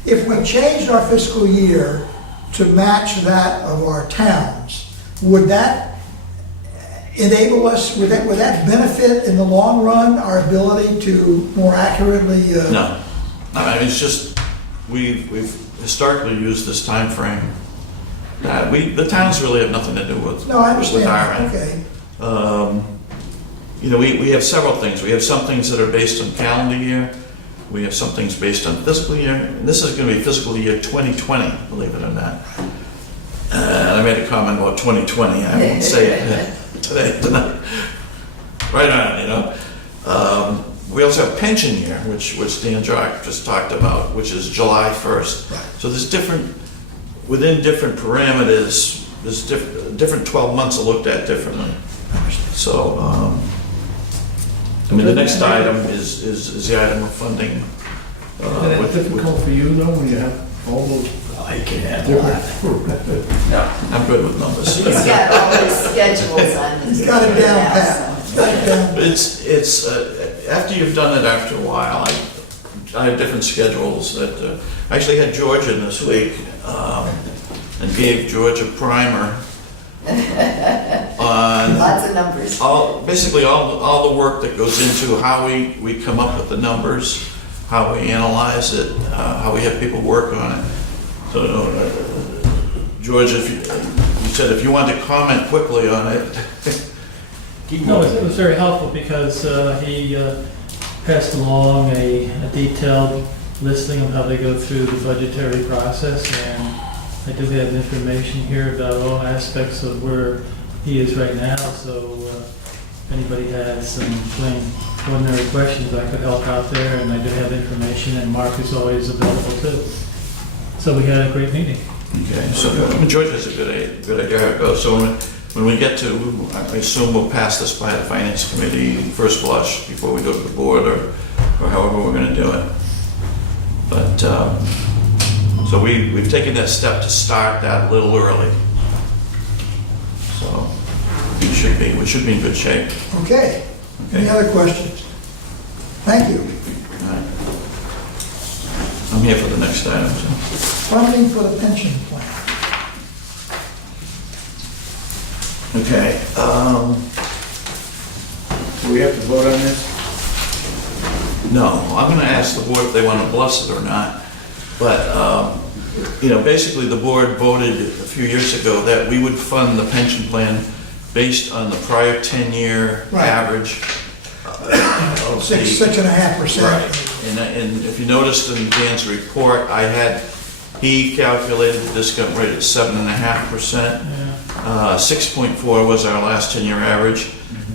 If we changed our fiscal year to match that of our towns, would that enable us, would that benefit in the long run our ability to more accurately? No, I mean, it's just, we've historically used this time frame. The towns really have nothing to do with. No, I with our understand, end. okay. You know, we have several things. We have some things that are based on calendar year. We have some things based on fiscal year. And this is going to be fiscal year 2020, believe it or not. And I made a comment about 2020. I won't say it tonight. Right on, you know. We also have pension year, which Dan Jock just talked about, which is July 1st. Right. So there's within different parameters, there's different 12 months are looked at differently. So, I mean, the next item is the item of funding. Is that difficult for you though, when you have all those? I can handle that. Yeah, I'm good with numbers. He's got all his schedules on his. He's got it down now, pat. so. He's got it down. It's after you've done it after a while, I have different schedules that, I actually had George in this week, and gave George a primer on Lots of numbers. basically all the work that goes into how we come up with the numbers, how we analyze it, how we have people work on it. So, George, if you said if you wanted to comment quickly on it. No, it was very helpful because he passed along a detailed listing of how they go through the budgetary process, and I do have information here about all aspects of where he is right now, so if anybody has some plain ordinary questions, I could help out there, and I do have information, and Mark is always available too. So we had a great meeting. Okay, so George has a good idea how it goes. So when we get to, I assume we'll pass this by the finance committee first blush before we go to the board or however we're going to do it. But so we've taken that step to start that a little early. So we should be in good shape. Okay. Any other questions? Thank you. All right. I'm here for the next item. So. Funding for the pension plan. Okay. Do we have to vote on this? No, I'm going to ask the board if they want to bless it or not. But, basically the board voted a few years ago that we would fund the pension plan based on the prior 10-year Right. average. of the- 6.5%. Right, and if you noticed in Dan's report, he calculated the discount rate at 7.5%. 6.4 was our last 10-year average,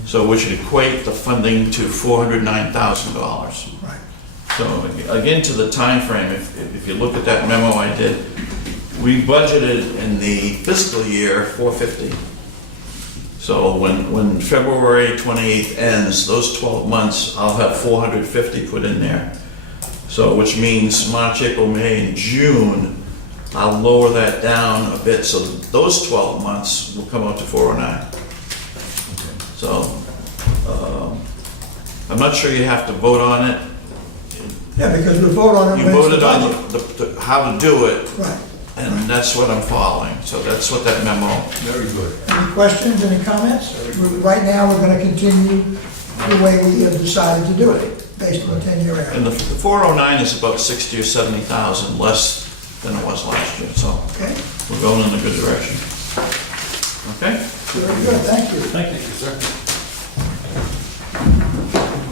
so which would equate the funding to $409,000. Right. So again, to the time frame, if you look at that memo I did, we budgeted in the fiscal year $450. So when February 28th ends, those 12 months, I'll have $450 put in there. So which means March, April, May, and June, I'll lower that down a bit, so those 12 months will come out to 409. So, I'm not sure you have to vote on it. Yeah, because we vote on it You when it's voted the on budget. how to do it, Right. and that's what I'm following. So that's what that memo. Very good. Any questions, any comments? Right now, we're gonna continue the way we have decided to do it, based on the 10-year average. And the 409 is about 60 or 70,000 less than it was last year, so Okay, we're going in a good direction. Okay? very good, thank you. Thank you.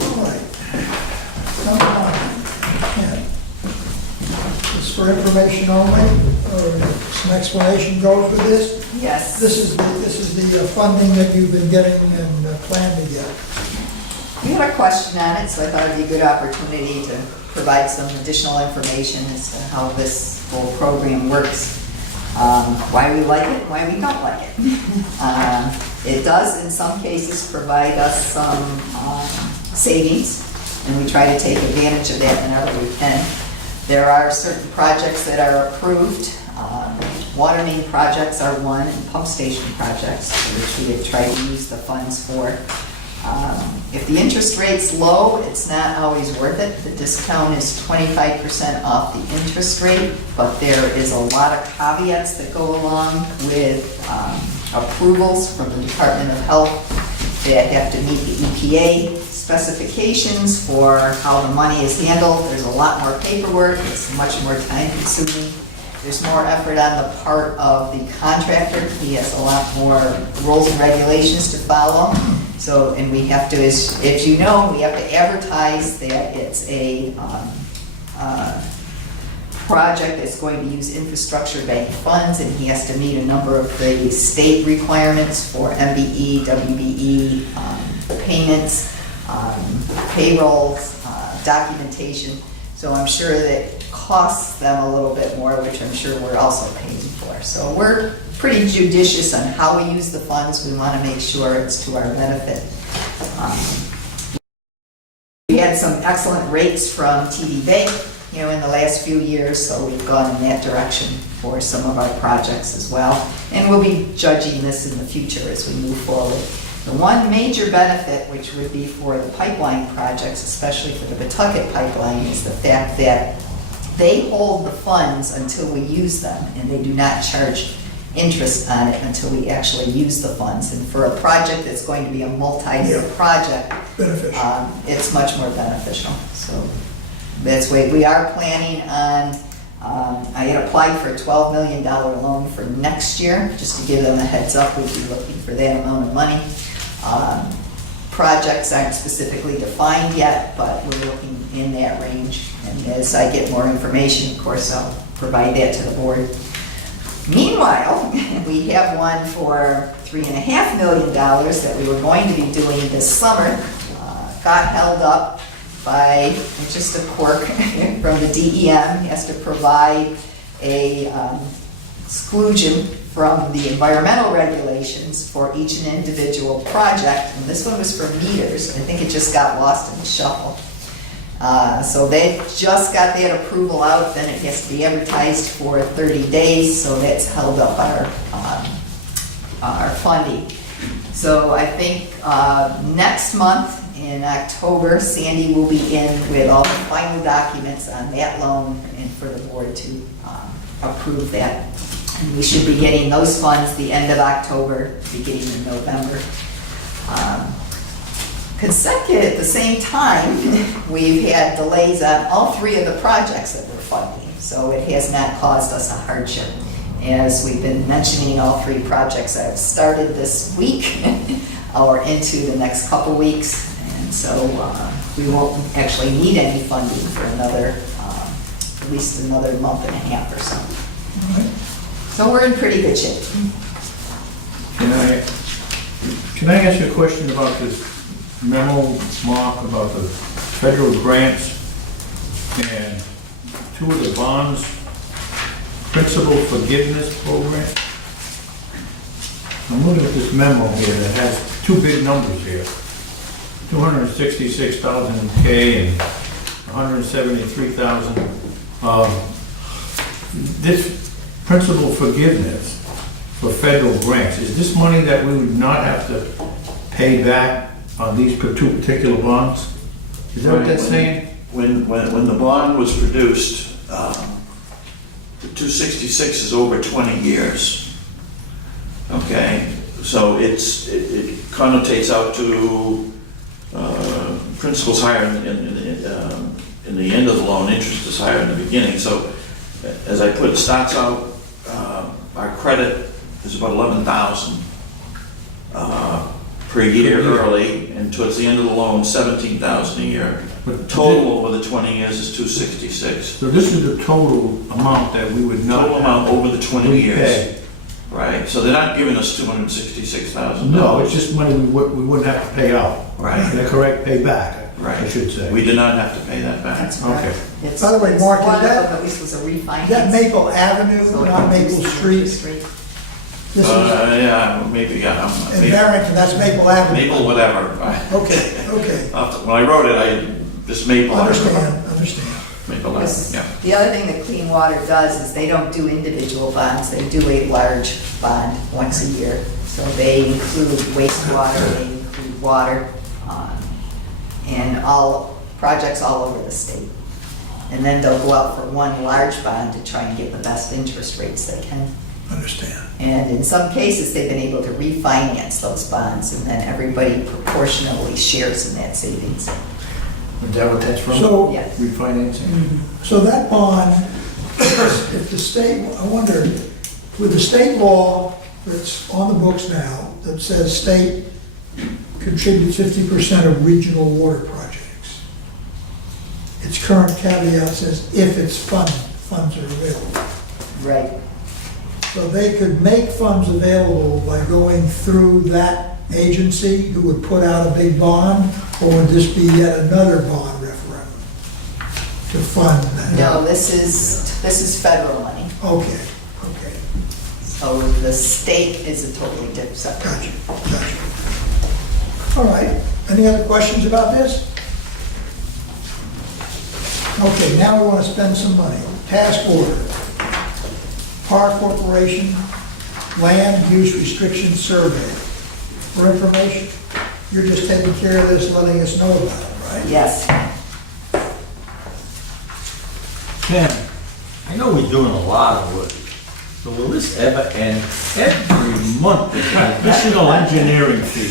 All right. Number 9, Ken. It's for information only, or some explanation goes with this? Yes. This is the funding that you've been getting and plan to get. We had a question on it, so I thought it'd be a good opportunity to provide some additional information as to how this whole program works. Why we like it, why we don't like it. It does, in some cases, provide us some savings, and we try to take advantage of that whenever we can. There are certain projects that are approved. Water main projects are one, and pump station projects, which we have tried to use the funds for. If the interest rate's low, it's not always worth it. The discount is 25% off the interest rate, but there is a lot of caveats that go along with approvals from the Department of Health that have to meet the EPA specifications for how the money is handled. There's a lot more paperwork, it's much more time consuming. There's more effort on the part of the contractor. He has a lot more rules and regulations to follow. So, and we have to, as you know, we have to advertise that it's a project that's going to use infrastructure bank funds, and he has to meet a number of the state requirements for MBE, WBE payments, payrolls, documentation. So I'm sure that costs them a little bit more, which I'm sure we're also paying for. So we're pretty judicious on how we use the funds. We want to make sure it's to our benefit. We had some excellent rates from TD Bank, in the last few years, so we've gone in that direction for some of our projects as well. And we'll be judging this in the future as we move forward. The one major benefit, which would be for the pipeline projects, especially for the Pawtucket pipeline, is the fact that they hold the funds until we use them, and they do not charge interest on it until we actually use the funds. And for a project that's going to be a multi-year project, Beneficial. It's much more beneficial. So that's why we are planning on, I had applied for a $12 million loan for next year, just to give them a heads up, we'd be looking for that amount of money. Projects aren't specifically defined yet, but we're looking in that range. And as I get more information, of course, I'll provide that to the board. Meanwhile, we have one for $3.5 million that we were going to be doing this summer. Got held up by just a quirk from the DEM. He has to provide a exclusion from the environmental regulations for each and individual project. And this one was for meters. I think it just got lost in the shuffle. So they just got that approval out, then it has to be advertised for 30 days, so that's held up our funding. So I think next month in October, Sandy will be in with all the final documents on that loan and for the board to approve that. And we should be getting those funds the end of October, beginning of November. Consecutive at the same time, we've had delays on all three of the projects that we're funding, so it has not caused us a hardship. As we've been mentioning, all three projects have started this week or into the next couple weeks. And so we won't actually need any funding for another, at least another month and a half or so. So we're in pretty good shape. Can I ask you a question about this memo, Mark, about the federal grants and two of the bonds, principal forgiveness program? I'm looking at this memo here that has two big numbers here, 266,000 K and 173,000. This principal forgiveness for federal grants, is this money that we would not have to pay back on these two particular bonds? Is that what that's saying? When the bond was produced, the 266 is over 20 years. Okay, so it connotates out to principal's higher in the end of the loan, interest is higher in the beginning. So as I put, it starts out, our credit is about 11,000 per year early, and towards the end of the loan, 17,000 a year. Total over the 20 years is 266. So this is the total amount that we would not Total amount over the 20 years. repay. Right, so they're not giving us $266,000. No, it's just money we wouldn't have to pay out. Right. Is that correct? Pay back, Right. I should say. We did not have to pay that back. That's Okay. correct. It's- By the way, it's Mark, is one of that- them at least was a refinance. Is that Maple Avenue, So it not reduced Maple the Street? interest rate. This is, Yeah, maybe, yeah. in Maybe- Barrington, that's Maple Avenue. Maple, whatever. Okay, okay. When I wrote it, I just Maple. Understand. Maple, Because yeah. the other thing that Clean Water does is they don't do individual bonds, they do a large bond once a year. So they include wastewater, they include water, and all, projects all over the state. And then they'll go out for one large bond to try and get the best interest rates they can. Understand. And in some cases, they've been able to refinance those bonds, and then everybody proportionally shares in that savings. Is that what that's from? So- Yes. Refinancing? So that bond, if the state, I wonder, with the state law that's on the books now, that says state contributes 50% of regional water projects. Its current caveat says if it's funds are available. Right. So they could make funds available by going through that agency who would put out a big bond, or would this be yet another bond referendum to fund that? No, this is federal money. Okay. So the state is a totally different subject. Gotcha. All right, any other questions about this? Okay, now we want to spend some money. Task order. Park Corporation Land Use Restriction Survey. For information, you're just taking care of this, letting us know about it, right? Yes. Ken, I know we're doing a lot of work, so will this ever end? Every month, there's an additional engineering fee.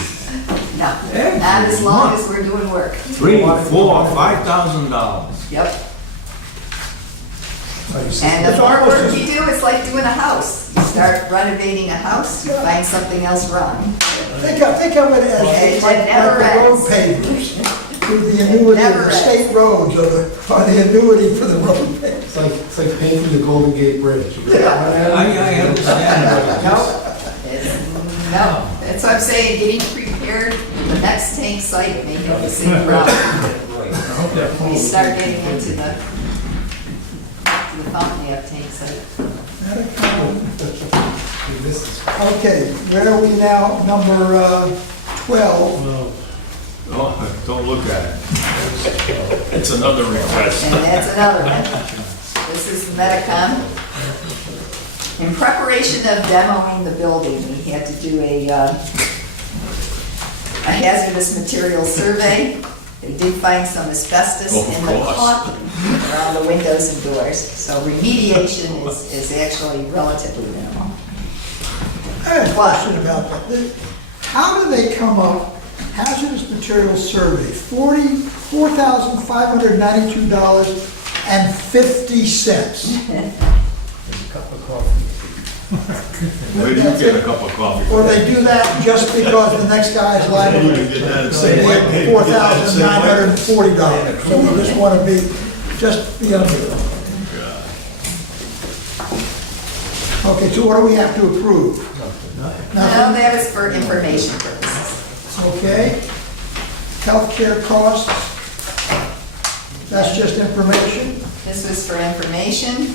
No, not as long as we're doing work. $3,000, $4,000, $5,000. Yep. Like you said, And the It's more almost work as- you do, it's like doing a house. You start renovating a house, you find something else wrong. Think of it Okay, as like it never the road ends. pavers. Through the annuity of Never the ends. state roads, or the annuity for the road pavers. it's like painting the Golden Gate Bridge. I understand, but it just, No, that's what I'm saying, getting prepared for the next tank site may have the same problem. We start getting into the fountain tank site. Okay, where are we now? Number 12. oh, don't look at it. It's another request. And that's another one. This is Medicom. In preparation of demoing the building, we had to do a hazardous material survey. They did find some asbestos in the caulking around the windows and doors, so remediation is actually relatively minimal. I have a question about that. How do they come up, hazardous materials survey, $4,592.50? Where do you get a cup of coffee? Or they do that just because the next guy is liable to say $4,940. So we just want to be under. Okay, so what do we have to approve? No, Nothing? that was for information purposes. Okay. Healthcare costs, that's just information. This was for information.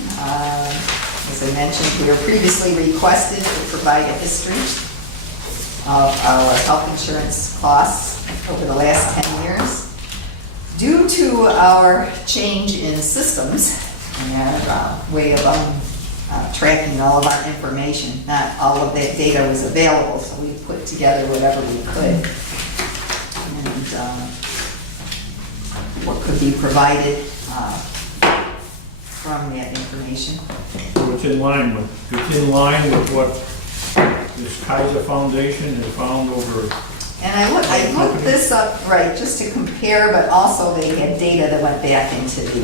As I mentioned, we were previously requested to provide a history of our health insurance costs over the last 10 years. Due to our change in systems and way of tracking all of our information, not all of that data was available, so we put together whatever we could. And what could be provided from that information. So it's in line with what this Kaiser Foundation has found over. And I looked this up, right, just to compare, but also they had data that went back into the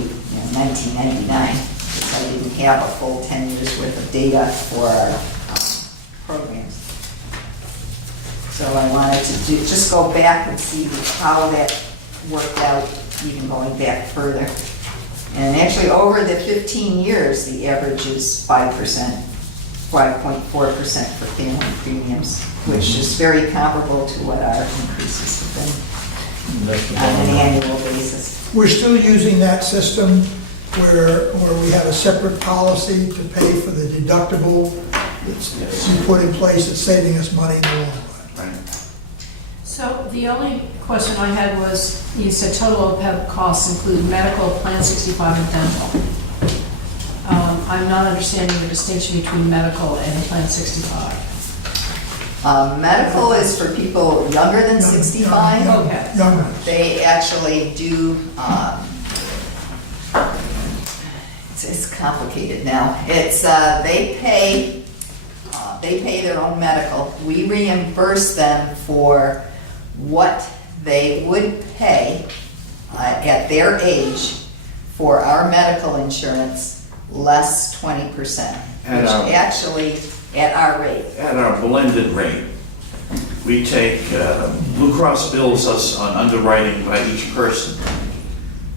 1999, because I didn't have a full 10 years worth of data for our programs. So I wanted to just go back and see how that worked out, even going back further. And actually, over the 15 years, the average is 5%, 5.4% for family premiums, which is very comparable to what our increases have been on an annual basis. We're still using that system where we have a separate policy to pay for the deductible that's we put in place that's saving us money in the long run. So the only question I had was, you said total OPEB costs include medical, Plan 65, and dental. I'm not understanding the distinction between medical and Plan 65. Medical is for people younger than 65. Okay. They actually do, it's complicated now. It's, they pay their own medical. We reimburse them for what they would pay at their age for our medical insurance, less 20%, which actually, at our rate. At our blended rate, we take, Blue Cross bills us on underwriting by each person.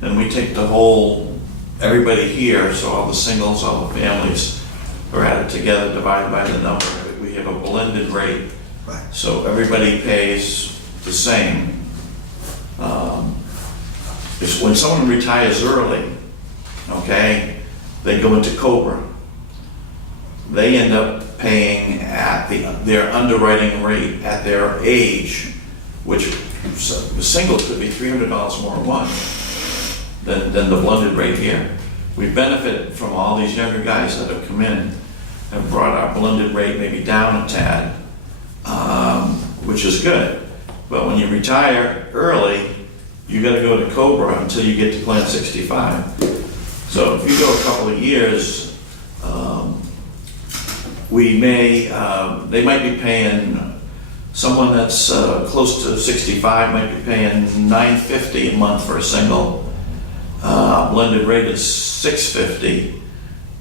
Then we take the whole, everybody here, so all the singles, all the families are added together, divided by the number. We have a blended rate. Right. So everybody pays the same. When someone retires early, okay, they go into COBRA. They end up paying at their underwriting rate at their age, which the single could be $300 more a month than the blended rate here. We benefit from all these younger guys that have come in and brought our blended rate maybe down a tad, which is good. But when you retire early, you got to go to COBRA until you get to Plan 65. So if you go a couple of years, they might be paying, someone that's close to 65 might be paying $950 a month for a single. Blended rate is $650.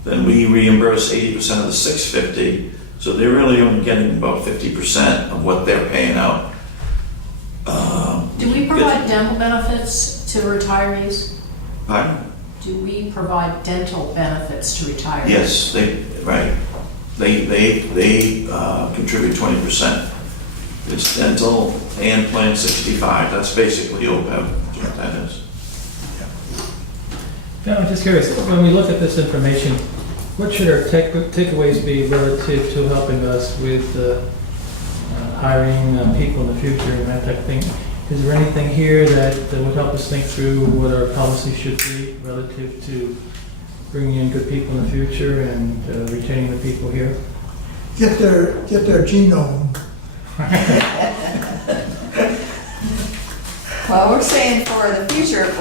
Then we reimburse 80% of the $650. So they're really only getting about 50% of what they're paying out. Do we provide dental benefits to retirees? Pardon? Do we provide dental benefits to retirees? Yes, they contribute 20%. It's dental and Plan 65. That's basically OPEB, is what that is. Now, I'm just curious, when we look at this information, what should our takeaways be relative to helping us with hiring people in the future and that type of thing? Is there anything here that would help us think through what our policy should be relative to bringing in good people in the future and retaining the people here? Get their genome. Well, we're saying for the future,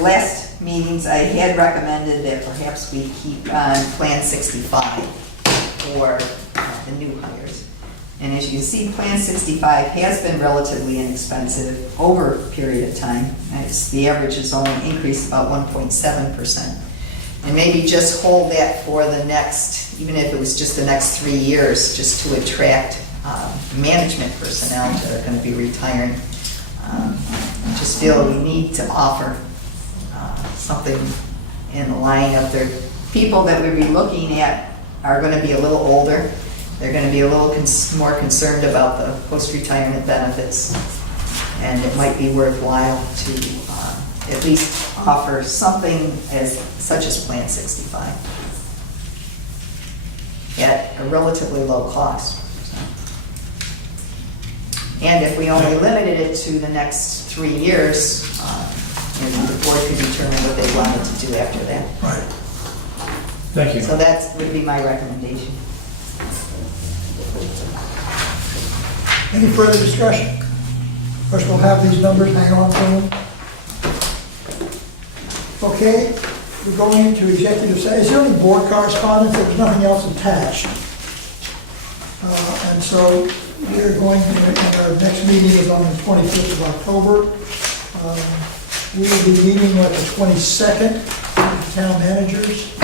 last meetings, I had recommended that perhaps we keep on Plan 65 for the new hires. And as you can see, Plan 65 has been relatively inexpensive over a period of time. The average has only increased about 1.7%. And maybe just hold that for the next, even if it was just the next 3 years, just to attract management personnel that are going to be retiring. I just feel we need to offer something in the line of their people that we'd be looking at are going to be a little older. They're going to be a little more concerned about the post-retirement benefits. And it might be worthwhile to at least offer something such as Plan 65 at a relatively low cost. And if we only limited it to the next 3 years, the board could determine what they wanted to do after that. Right. Thank you. So that would be my recommendation. Any further discussion? First, we'll have these numbers, hang on to them. Okay, we're going into executive session. Is there any board correspondence? There was nothing else attached. And so we're going to, and our next meeting is on the 25th of October. We will be meeting on the 22nd with the town managers.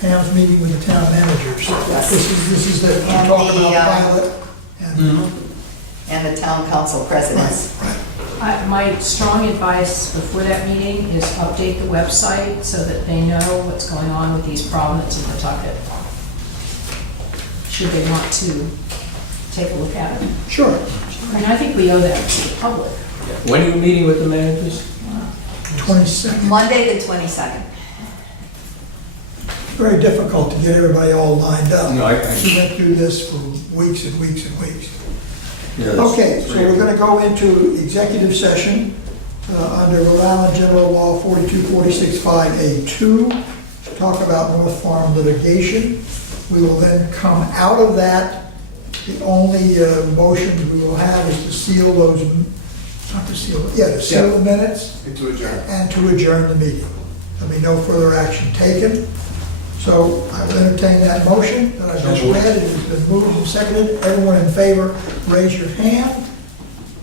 Pam's meeting with the town managers. Yes. This is the, And talk the, about pilot. And And the town council presidents. My strong advice before that meeting is update the website so that they know what's going on with these problems in Pawtucket, should they want to take a look at it. Sure. I mean, I think we owe that to the public. When are you meeting with the managers? 22nd. Monday, the 22nd. Very difficult to get everybody all lined up. No, I- We went through this for weeks and weeks and weeks. Yeah, that's Okay, so we're going to go into executive session under Rhode Island General Law 42465A2 to talk about North Farm litigation. We will then come out of that. The only motion we will have is to seal those, not to seal, to seal the minutes And to adjourn. and to adjourn the meeting. There'll be no further action taken. So I will entertain that motion that I just read. It has been moved and seconded. Everyone in favor, raise your hand.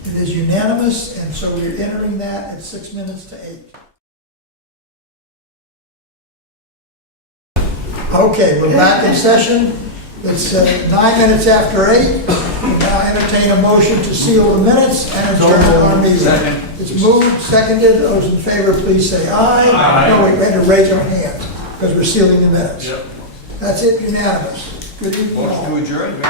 It is unanimous, and so we're entering that at 6 minutes to 8. Okay, we're back in session. It's 9 minutes after 8. We now entertain a motion to seal the minutes and adjourn our meeting. Second. It's moved, seconded. Those in favor, please say aye. Aye. No, we had to raise our hand because we're sealing the minutes. Yep. That's it, unanimous. Good evening all. Motion to adjourn?